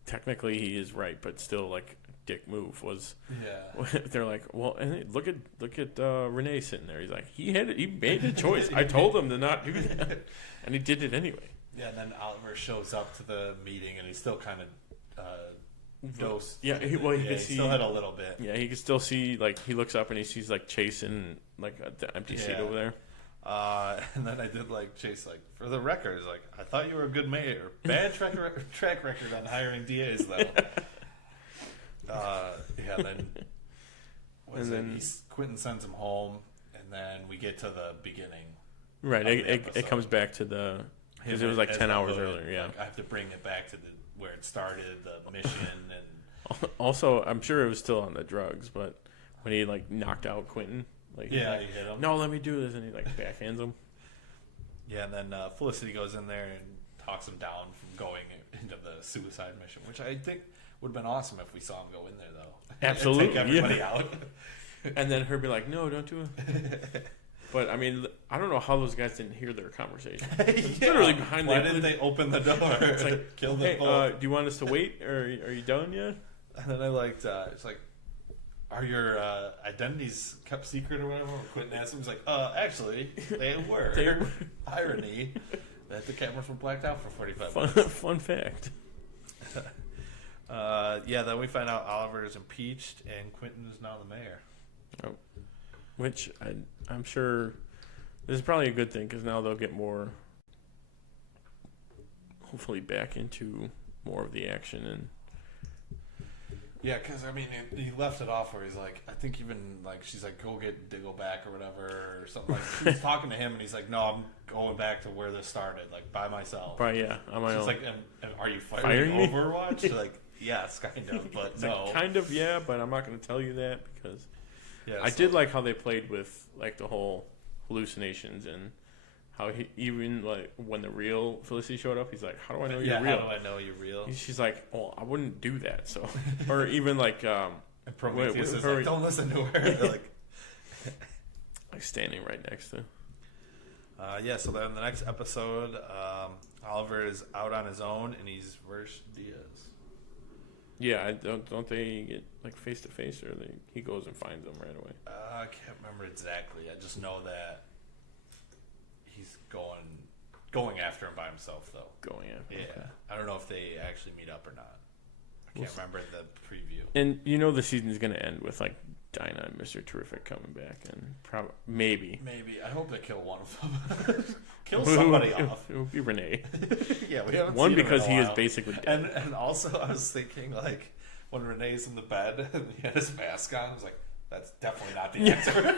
is right, but still like dick move was. Yeah. They're like, well, and look at Renee sitting there. He's like, he made a choice. I told him to not do that, and he did it anyway. Yeah, and then Oliver shows up to the meeting, and he's still kind of dosed. Yeah, he still had a little bit. Yeah, he can still see, like, he looks up and he sees, like, Chase in, like, the empty seat over there. And then I did like Chase, like, for the record, like, I thought you were a good mayor. Bad track record on hiring DAs, though. Then Quentin sends him home, and then we get to the beginning. Right, it comes back to because it was like 10 hours earlier. Yeah, like, I have to bring it back to where it started, the mission, and also I'm sure it was still on the drugs, but when he like knocked out Quentin, like he hit him. No, let me do this, and he like backhands him. Yeah, and then Felicity goes in there and talks him down from going into the suicide mission, which I think would have been awesome if we saw him go in there, though. Absolutely, take everybody out. And then her be like, "No, don't do it." But I mean, I don't know how those guys didn't hear their conversation. Literally behind them. Why didn't they open the door? It's like, kill hey, them both. do you want us to wait, or are you done yet? And then I liked, it's like, are your identities kept secret or whatever? When Quentin asked him, he's like, actually, they were. Irony that the cameras were blacked out for 45 minutes. Fun fact. Then we find out Oliver is impeached and Quentin is now the mayor. Oh. Which I'm sure this is probably a good thing, because now they'll get more, hopefully, back into more of the action. And yeah, because I mean, he left it off where he's like, I think even like she's like, go get Diggle back or whatever or something. Like she's talking to him and he's like, no, I'm going back to where this started, like by myself. But yeah, on my own. She's like, and are you firing me? Overwatch? She's like, yes, kind of, but no. Like, kind of, yeah, but I'm not going to tell you that because. Yeah, I did like how they played with like the whole hallucinations and how he even like when the real Felicity showed up, he's like, "How do I know you're real? How do I know you're real?" She's like, "Oh, I wouldn't do that." So, or even like, Prometheus is like, "Don't listen to her." like standing right next to. So then the next episode, Oliver is out on his own and he's versus Diaz. Yeah, don't they get like face to face, or he goes and finds them right away? I can't remember exactly. I just know that he's going after him by himself, though. Going after him. Yeah, I don't know if they actually meet up or not. I can't remember the preview. And the season's going to end with like Dinah and Mr. Terrific coming back, and maybe. I hope they kill one of them. Kill somebody off. It would be Renee. Yeah, we haven't one seen because him in a he while. is basically dead. And also I was thinking like when Renee's in the bed and he had his mask on, I was like, that's definitely not the answer.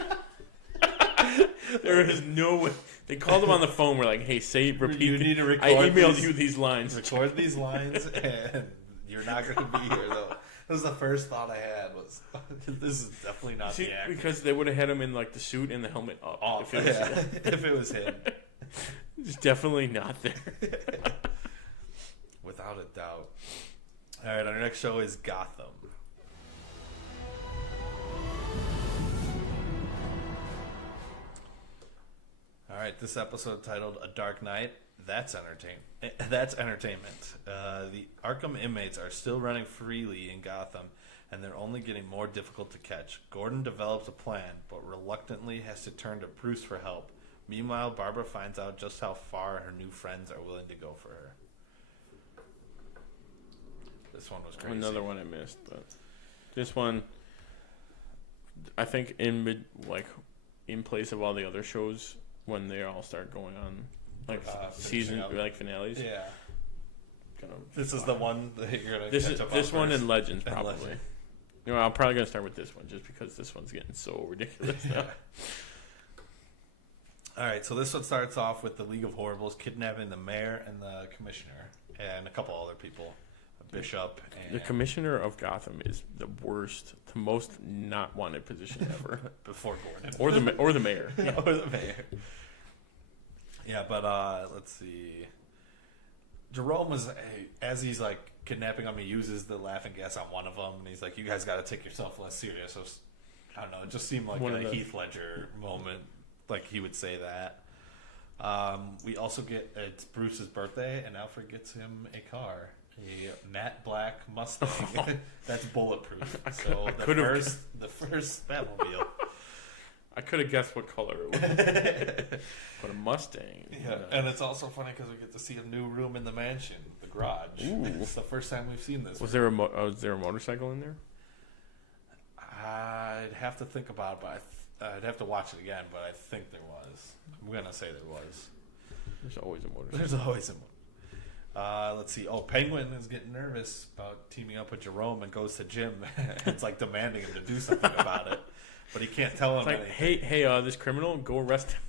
There is no way. They called him on the phone. We're like, hey, repeat. You need to record. I emailed you these lines. Record these lines, and you're not going to be here though. That was the first thought I had. Was this is definitely not the actor. Because they would have had him in like the suit and the helmet up. If it was him. It's definitely not there. Without a doubt. All right, our next show is Gotham. All right, this episode titled "A Dark Night." That's entertainment. The Arkham inmates are still running freely in Gotham, and they're only getting more difficult to catch. Gordon develops a plan, but reluctantly has to turn to Bruce for help. Meanwhile, Barbara finds out just how far her new friends are willing to go for her. This one was crazy. Another one I missed, but this one, I think in place of all the other shows when they all start going on like season finales. Yeah. This is the one that you're gonna. This one and Legends probably. I'm probably gonna start with this one just because this one's getting so ridiculous now. All right, so this one starts off with the League of Horribles kidnapping the mayor and the commissioner and a couple other people, a bishop. And the commissioner of Gotham is the worst, the most not wanted position ever. Before Gordon, or the mayor, yeah. Or the mayor. Yeah, but let's see. Jerome was, as he's like kidnapping them, he uses the laughing gas on one of them, and he's like, "You guys got to take yourself less serious." So I don't know. It just seemed like a Heath Ledger moment. Like he would say that. We also get it's Bruce's birthday, and Alfred gets him a car, a matte black Mustang that's bulletproof. So the first Batmobile. I could have guessed what color it was. But a Mustang. Yeah, and it's also funny because we get to see a new room in the mansion, the garage. Ooh. It's the first time we've seen this. Was there a motorcycle in there? I'd have to think about it, but I'd have to watch it again, but I think there was. I'm going to say there was. There's always a motorcycle. There's always a motorcycle. Let's see. Oh, Penguin is getting nervous about teaming up with Jerome and goes to Jim. It's like demanding him to do something about it. But he can't tell him anything. Hey, this criminal, go arrest him.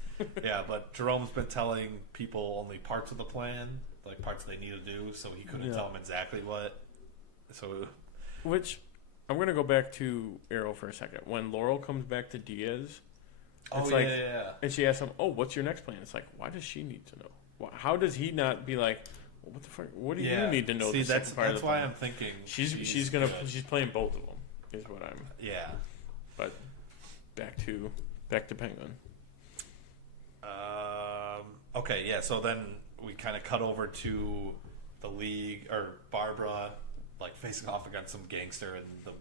Yeah, but Jerome's been telling people only parts of the plan, like parts they need to do, so he couldn't tell them exactly what. So, which I'm gonna go back to Arrow for a second. When Laurel comes back to Diaz, and she asks him, "Oh, what's your next plan?" It's like, why does she need to know? How does he not be like, well, "What the fuck? What do you need to know?" See, that's why I'm thinking she's playing both of them. Is what I'm. Yeah, but back to Penguin. Okay, yeah. So then we kind of cut over to the League, or Barbara, like facing off against some gangster, and the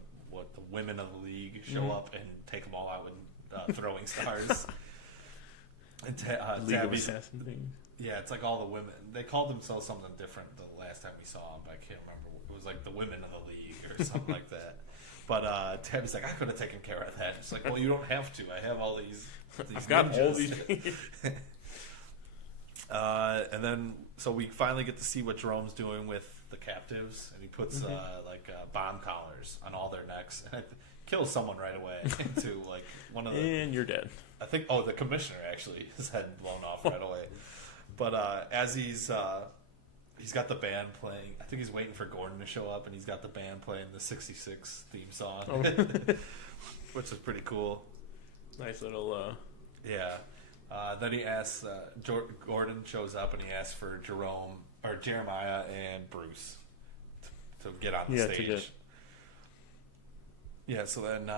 women of the League show up and take them all out with throwing stars. And League of Assassin things. Yeah, it's like all the women. They called themselves something different the last time we saw them, but I can't remember. It was like the women of the League or something like that. But Tabby's like, I could have taken care of that. It's like, well, you don't have to. I have all these I've got ninjas. all these. And then, so we finally get to see what Jerome's doing with the captives, and he puts bomb collars on all their necks, and it kills someone right away. Into like one of the, and you're dead. I think. Oh, the commissioner actually, his head blown off right away. But as he's got the band playing. I think he's waiting for Gordon to show up, and he's got the band playing the '66 theme song, which is pretty cool. Nice little. Yeah. Then he asks. Gordon shows up, and he asks for Jeremiah and Bruce to get on the stage. Yeah. So then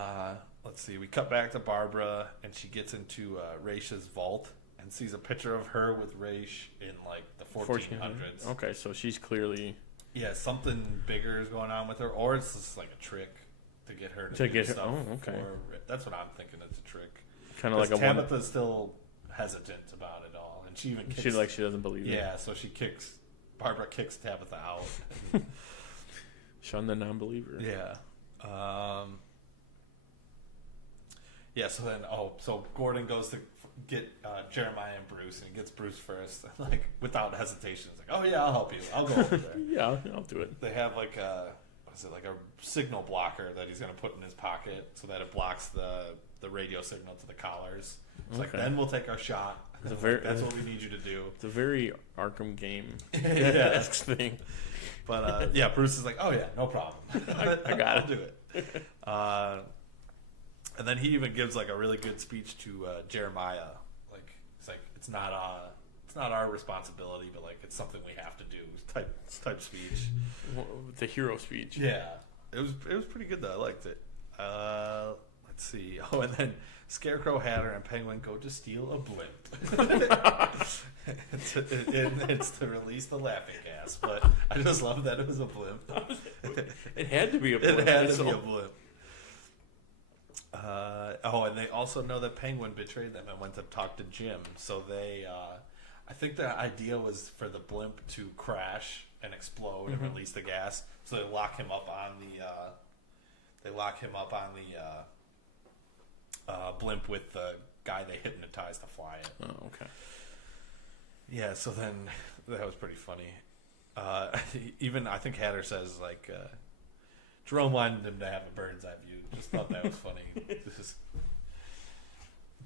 let's see. We cut back to Barbara, and she gets into Raisha's vault and sees a picture of her with Raish in like the 1400s. Okay, so she's clearly something bigger is going on with her, or it's just like a trick to get her to do stuff. Oh, okay. That's what I'm thinking. It's a trick. Kind of like a Tabitha's still hesitant about it all, and she even kicks, she doesn't believe it. Yeah, so Barbara kicks Tabitha out. Shun the non-believer. Yeah. Yeah. So then, so Gordon goes to get Jeremiah and Bruce, and he gets Bruce first, like without hesitation. It's like, oh yeah, I'll help you. I'll go over there. Yeah, I'll do it. They have like a signal blocker that he's going to put in his pocket so that it blocks the radio signal to the collars. It's like, then we'll take our shot. That's what we need you to do. It's a very Arkham game thing. But yeah, Bruce is like, oh yeah, no problem. I got it. I'll do it. And then he even gives like a really good speech to Jeremiah. Like it's like it's not our responsibility, but like it's something we have to do. Type speech. The hero speech. Yeah, it was pretty good though. I liked it. Let's see. Oh, and then Scarecrow, Hatter, and Penguin go to steal a blimp. It's to release the laughing gas, but I just love that it was a blimp. It had to be a blimp. It had to be a blimp. And they also know that Penguin betrayed them and went to talk to Jim. So they, I think the idea was for the blimp to crash and explode and release the gas. So they lock him up on the blimp with the guy they hypnotized to fly it. Oh, okay. Yeah. So then that was pretty funny. Even I think Hatter says like. Jerome wanted him to have a bird's eye view. Just thought that was funny. This is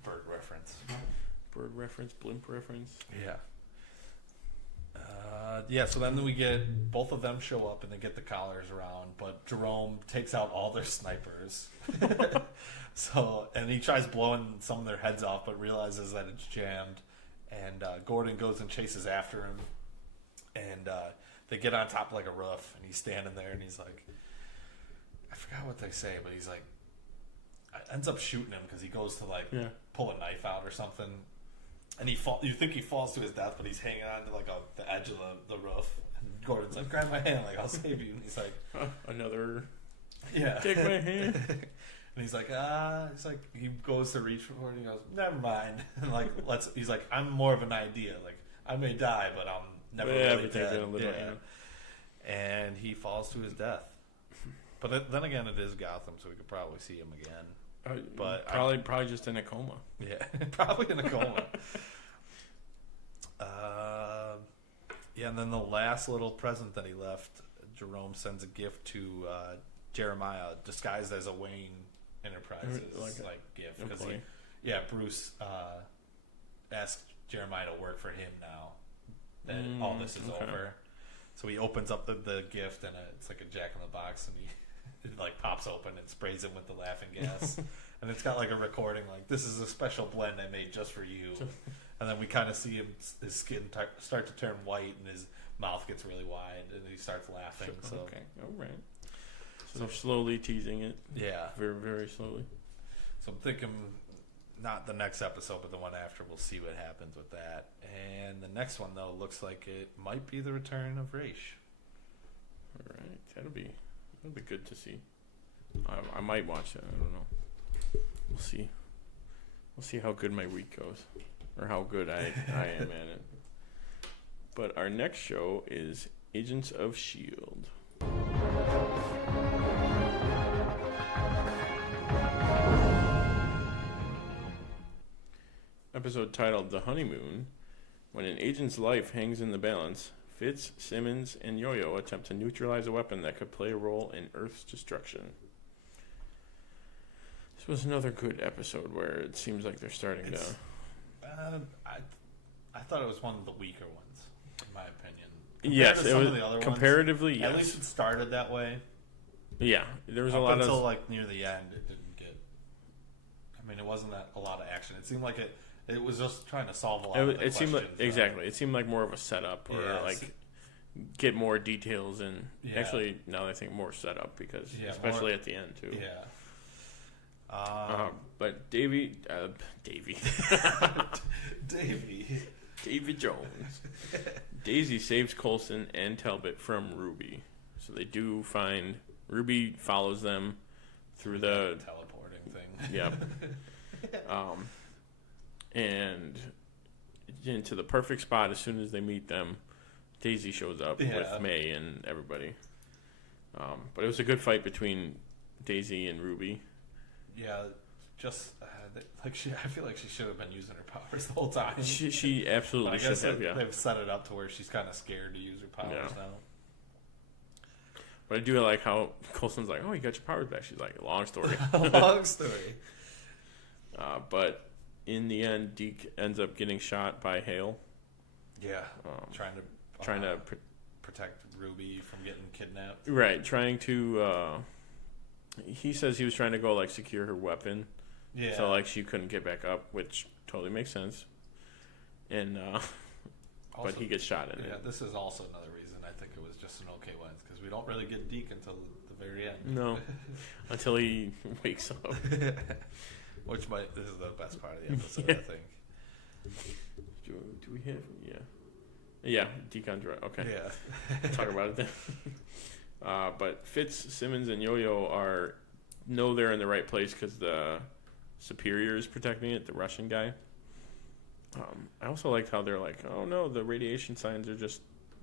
bird reference. Bird reference, blimp reference. Yeah. Yeah, so then we get both of them show up and they get the collars around, but Jerome takes out all their snipers. And he tries blowing some of their heads off, but realizes that it's jammed. And Gordon goes and chases after him. And they get on top of like a roof, and he's standing there, and he's like, I forgot what they say, but he's like, ends up shooting him because he goes to like pull a knife out or something, and you think he falls to his death, but he's hanging on to like the edge of the roof, and Gordon's like, grab my hand, like, I'll save you. And he's like, Another. yeah. Take my hand. And he's like, he goes to reach for it, and he goes, never mind. And like, he's like, I'm more of an idea. Like, I may die, but I'm never really dead. Yeah. And he falls to his death. But then again, it is Gotham, so we could probably see him again. But probably just in a coma. Yeah, probably in a coma. Yeah, and then the last little present that he left, Jerome sends a gift to Jeremiah, disguised as a Wayne Enterprises gift, because Bruce asked Jeremiah to work for him now that all this is over. So he opens up the gift, and it's like a Jack-in-the-Box, and it like pops open and sprays him with the laughing gas. And it's got like a recording, like, this is a special blend I made just for you. And then we kind of see his skin start to turn white, and his mouth gets really wide, and he starts laughing. So. Okay, all right. So they're slowly teasing it. Yeah. Very, very slowly. So I'm thinking not the next episode, but the one after, we'll see what happens with that. And the next one, though, looks like it might be the return of Raish. All right. That'll be good to see. I might watch it. I don't know. We'll see. We'll see how good my week goes, or how good I am at it. But our next show is Agents of S.H.I.E.L.D. Episode titled The Honeymoon. When an agent's life hangs in the balance, Fitz, Simmons, and Yo-Yo attempt to neutralize a weapon that could play a role in Earth's destruction. This was another good episode where it seems like they're starting to... I thought it was one of the weaker ones, in my opinion. Yes, it was comparatively, yes. At least it started that way. Yeah, there was a lot until like near the end, it didn't get... I mean, it wasn't a lot of action. It seemed like it was just trying to solve a lot of the questions. Seemed like, exactly. It seemed like more of a setup, or get more details, and actually, now I think more setup, because especially at the end, too. Yeah. But Davy Jones. Daisy saves Coulson and Talbot from Ruby. So they do find... Ruby follows them through the... teleporting thing. Yep. And into the perfect spot as soon as they meet them. Daisy shows up with May and everybody. But it was a good fight between Daisy and Ruby. Yeah, just I feel like she should have been using her powers the whole time. She absolutely should have. Yeah, they've set it up to where she's kind of scared to use her powers now. But I do like how Coulson's like, "Oh, you got your powers back." She's like, "Long story." Long story. But in the end, Deke ends up getting shot by Hale. Yeah, trying to protect Ruby from getting kidnapped. Right, trying to. He says he was trying to go like secure her weapon, so like she couldn't get back up, which totally makes sense. And but he gets shot in it. Yeah, this is also another reason I think it was just an okay one, because we don't really get Deke until the very end. No, until he wakes up. Which this is the best part of the episode, I think. Do we have? Yeah, Deke on drive. Okay. Yeah. Talk about it then. But Fitz, Simmons, and Yo-Yo know they're in the right place because the superior is protecting it, the Russian guy. I also liked how they're like, oh no, the radiation signs are just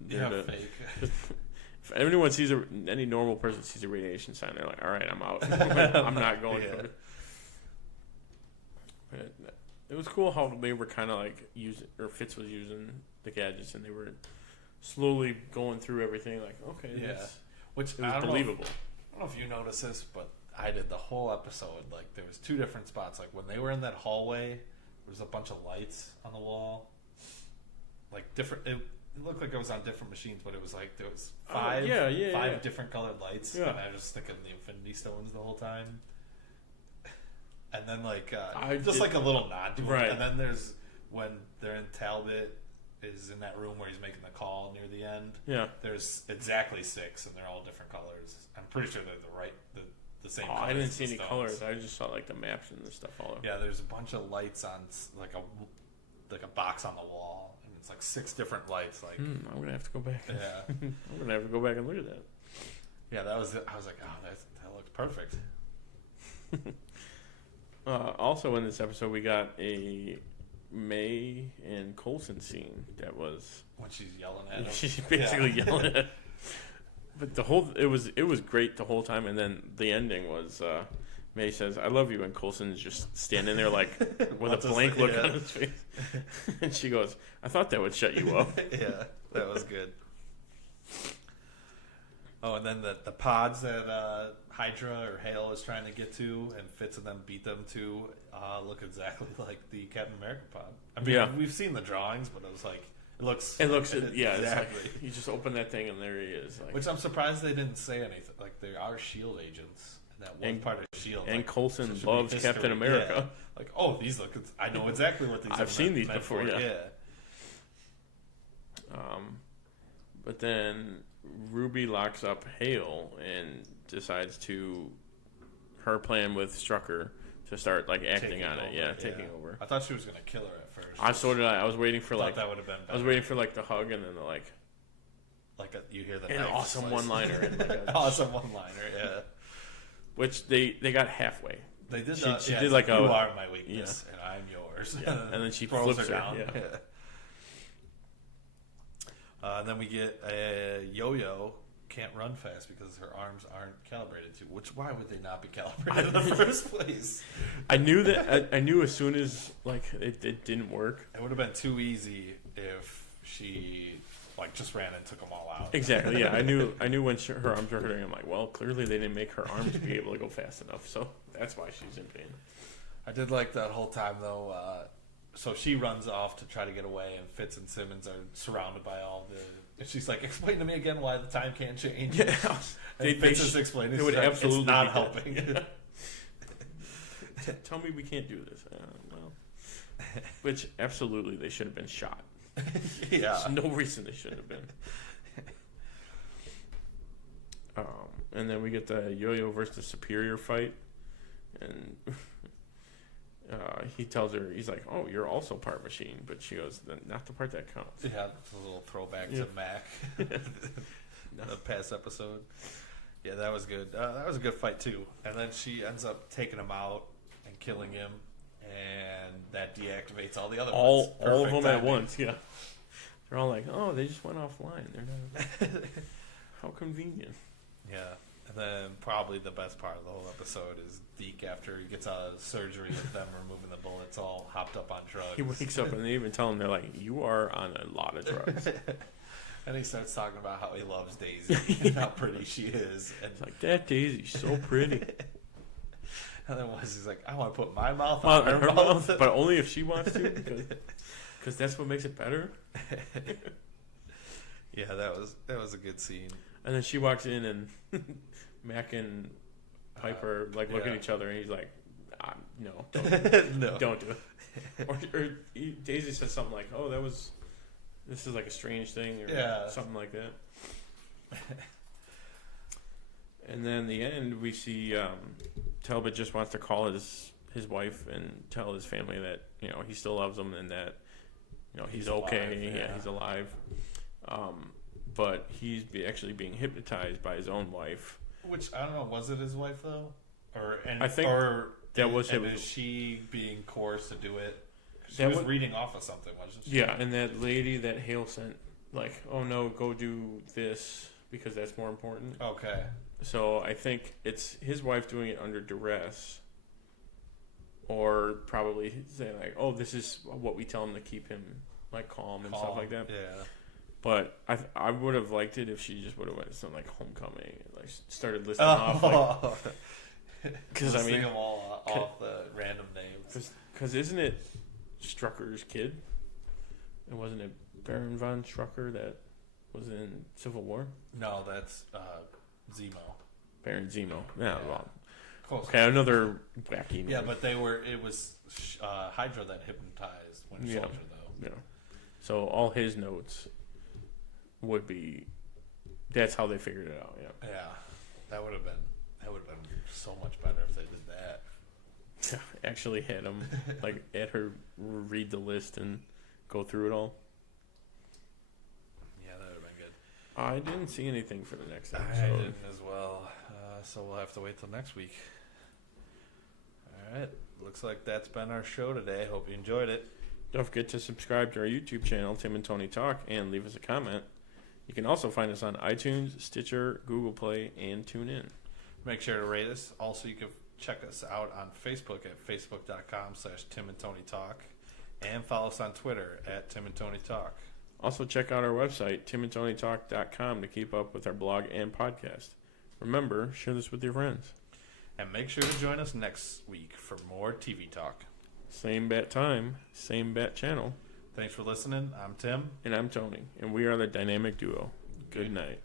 fake. If anyone sees any normal person sees a radiation sign, they're like, all right, I'm out. I'm not going for it. But it was cool how they were kind of like Fitz was using the gadgets, and they were slowly going through everything. Like, okay, which it was believable. I don't know if you noticed this, but I did the whole episode. Like, there was two different spots. Like, when they were in that hallway, there was a bunch of lights on the wall. Like, different... It looked like it was on different machines, but it was like there was five different colored lights. Yeah. And I was thinking the Infinity Stones the whole time. And then, like, just like a little nod to it. Right. And then there's when they're in Talbot is in that room where he's making the call near the end. Yeah. There's exactly 6, and they're all different colors. I'm pretty sure they're the same colors. I didn't see any colors. I just saw, like, the maps and the stuff all over. Yeah, there's a bunch of lights on, like a box on the wall, and It's like 6 different lights. Like, I'm gonna have to go back. Yeah. I'm gonna have to go back and look at that. Yeah, I was like, oh, that looks perfect. Also in this episode, we got a May and Coulson scene that was when she's yelling at him. She's basically yelling at him. But it was great the whole time, and then the ending was May says, "I love you," and Coulson's just standing there like with a blank look on his face, and she goes, "I thought that would shut you up." Yeah, that was good. Oh, and then the pods that Hydra or Hale is trying to get to, and Fitz and them beat them to, look exactly like the Captain America pod. I mean, we've seen the drawings, but it was like it looks yeah, exactly. It's like, you just open that thing and there he is. Like, which I'm surprised they didn't say anything. Like they are SHIELD agents. That one part of SHIELD. And like, Coulson loves Captain America. Yeah. Like, oh, these look. I know exactly what these. I've seen these before. Yeah. Yeah. But then Ruby locks up Hale and decides to her plan with Strucker to start like acting on it. Yeah, taking over. I thought she was gonna kill her at first. I was waiting for like that would have been better. I was waiting for like the hug and then the like you hear the an awesome one-liner. And like awesome one-liner. Yeah. Which they got halfway. They did. She did like you are my weakness and I'm yours. Yeah. And then she throws flips her down. Yeah. And then we get a Yo-Yo can't run fast because her arms aren't calibrated to. Which why would they not be calibrated in the first place? I knew that. I knew as soon as like it didn't work. It would have been too easy if she like just ran and took them all out. Exactly. Yeah, I knew when her arms were hurting. I'm like, well, clearly they didn't make her arms be able to go fast enough, so that's why she's in pain. I did like that whole time though. So she runs off to try to get away, and Fitz and Simmons are surrounded by all the. And she's like, "Explain to me again why the time can't change." Yeah, Fitz is explaining. It would absolutely it's not be helping. Tell me we can't do this. Well, which absolutely they should have been shot. Yeah, there's no reason they shouldn't have been. And then we get the Yo-Yo versus Superior fight, and he tells her, he's like, "Oh, you're also part machine," but she goes, "Not the part that counts." Yeah, it's a little throwback to Mac, the past episode. Yeah, that was good. That was a good fight too. And then she ends up taking him out and killing him, and that deactivates all the other ones. All of them at once. Yeah, they're all like, "Oh, they just went offline. They're not." How convenient. Yeah. And then probably the best part of the whole episode is Deke after he gets out of surgery with them removing the bullets, all hopped up on drugs. He wakes up and they even tell him, they're like, "You are on a lot of drugs." And he starts talking about how he loves Daisy and how pretty she is. And it's like, "That Daisy's so pretty." And then he's like, "I want to put my mouth on her mouth. But only if she wants to, because that's what makes it better. Yeah, that was a good scene. And then she walks in and Mac and Piper look at each other, and he's like, "No, don't, no, don't do it." Or Daisy says something like, "Oh, this is like a strange thing," or something like that. And then the end, we see Talbot just wants to call his wife and tell his family that he still loves them and that he's okay, alive, he's alive. But he's actually being hypnotized by his own wife. Which I don't know, was it his wife though, I think that was him. Is she being coerced to do it? She was reading off of something, wasn't she? Yeah, and that lady that Hale sent, like, "Oh no, go do this because that's more important." Okay. So I think it's his wife doing it under duress, or probably saying like, "Oh, this is what we tell him to keep him like calm and stuff like that." Yeah. But I would have liked it if she just would have went to something like Homecoming and like started listing off like, because I mean them all off the random names. Because isn't it Strucker's kid? And wasn't it Baron von Strucker that was in Civil War? No, that's Zemo. Baron Zemo. Yeah, well, close. Okay, another wacky name. Yeah, but it was Hydra that hypnotized Winter Soldier though. Yeah. So all his notes would be, that's how they figured it out. Yeah. Yeah, that would have been so much better if they did that. Actually had him like at her read the list and go through it all. I didn't see anything for the next I episode. didn't as well, so we'll have to wait till next week. All right, looks like that's been our show today. Hope you enjoyed it. Don't forget to subscribe to our YouTube channel, Tim and Tony Talk, and leave us a comment. You can also find us on iTunes, Stitcher, Google Play, and TuneIn. Make sure to rate us. Also, you can check us out on Facebook at facebook.com/Tim and Tony Talk, and follow us on Twitter at Tim and Tony Talk. Also, check out our website, timandtonytalk.com, to keep up with our blog and podcast. Remember, share this with your friends. And make sure to join us next week for more TV talk. Same bat time, same bat channel. Thanks for listening. I'm Tim. And I'm Tony. And we are the Dynamic Duo. Good night.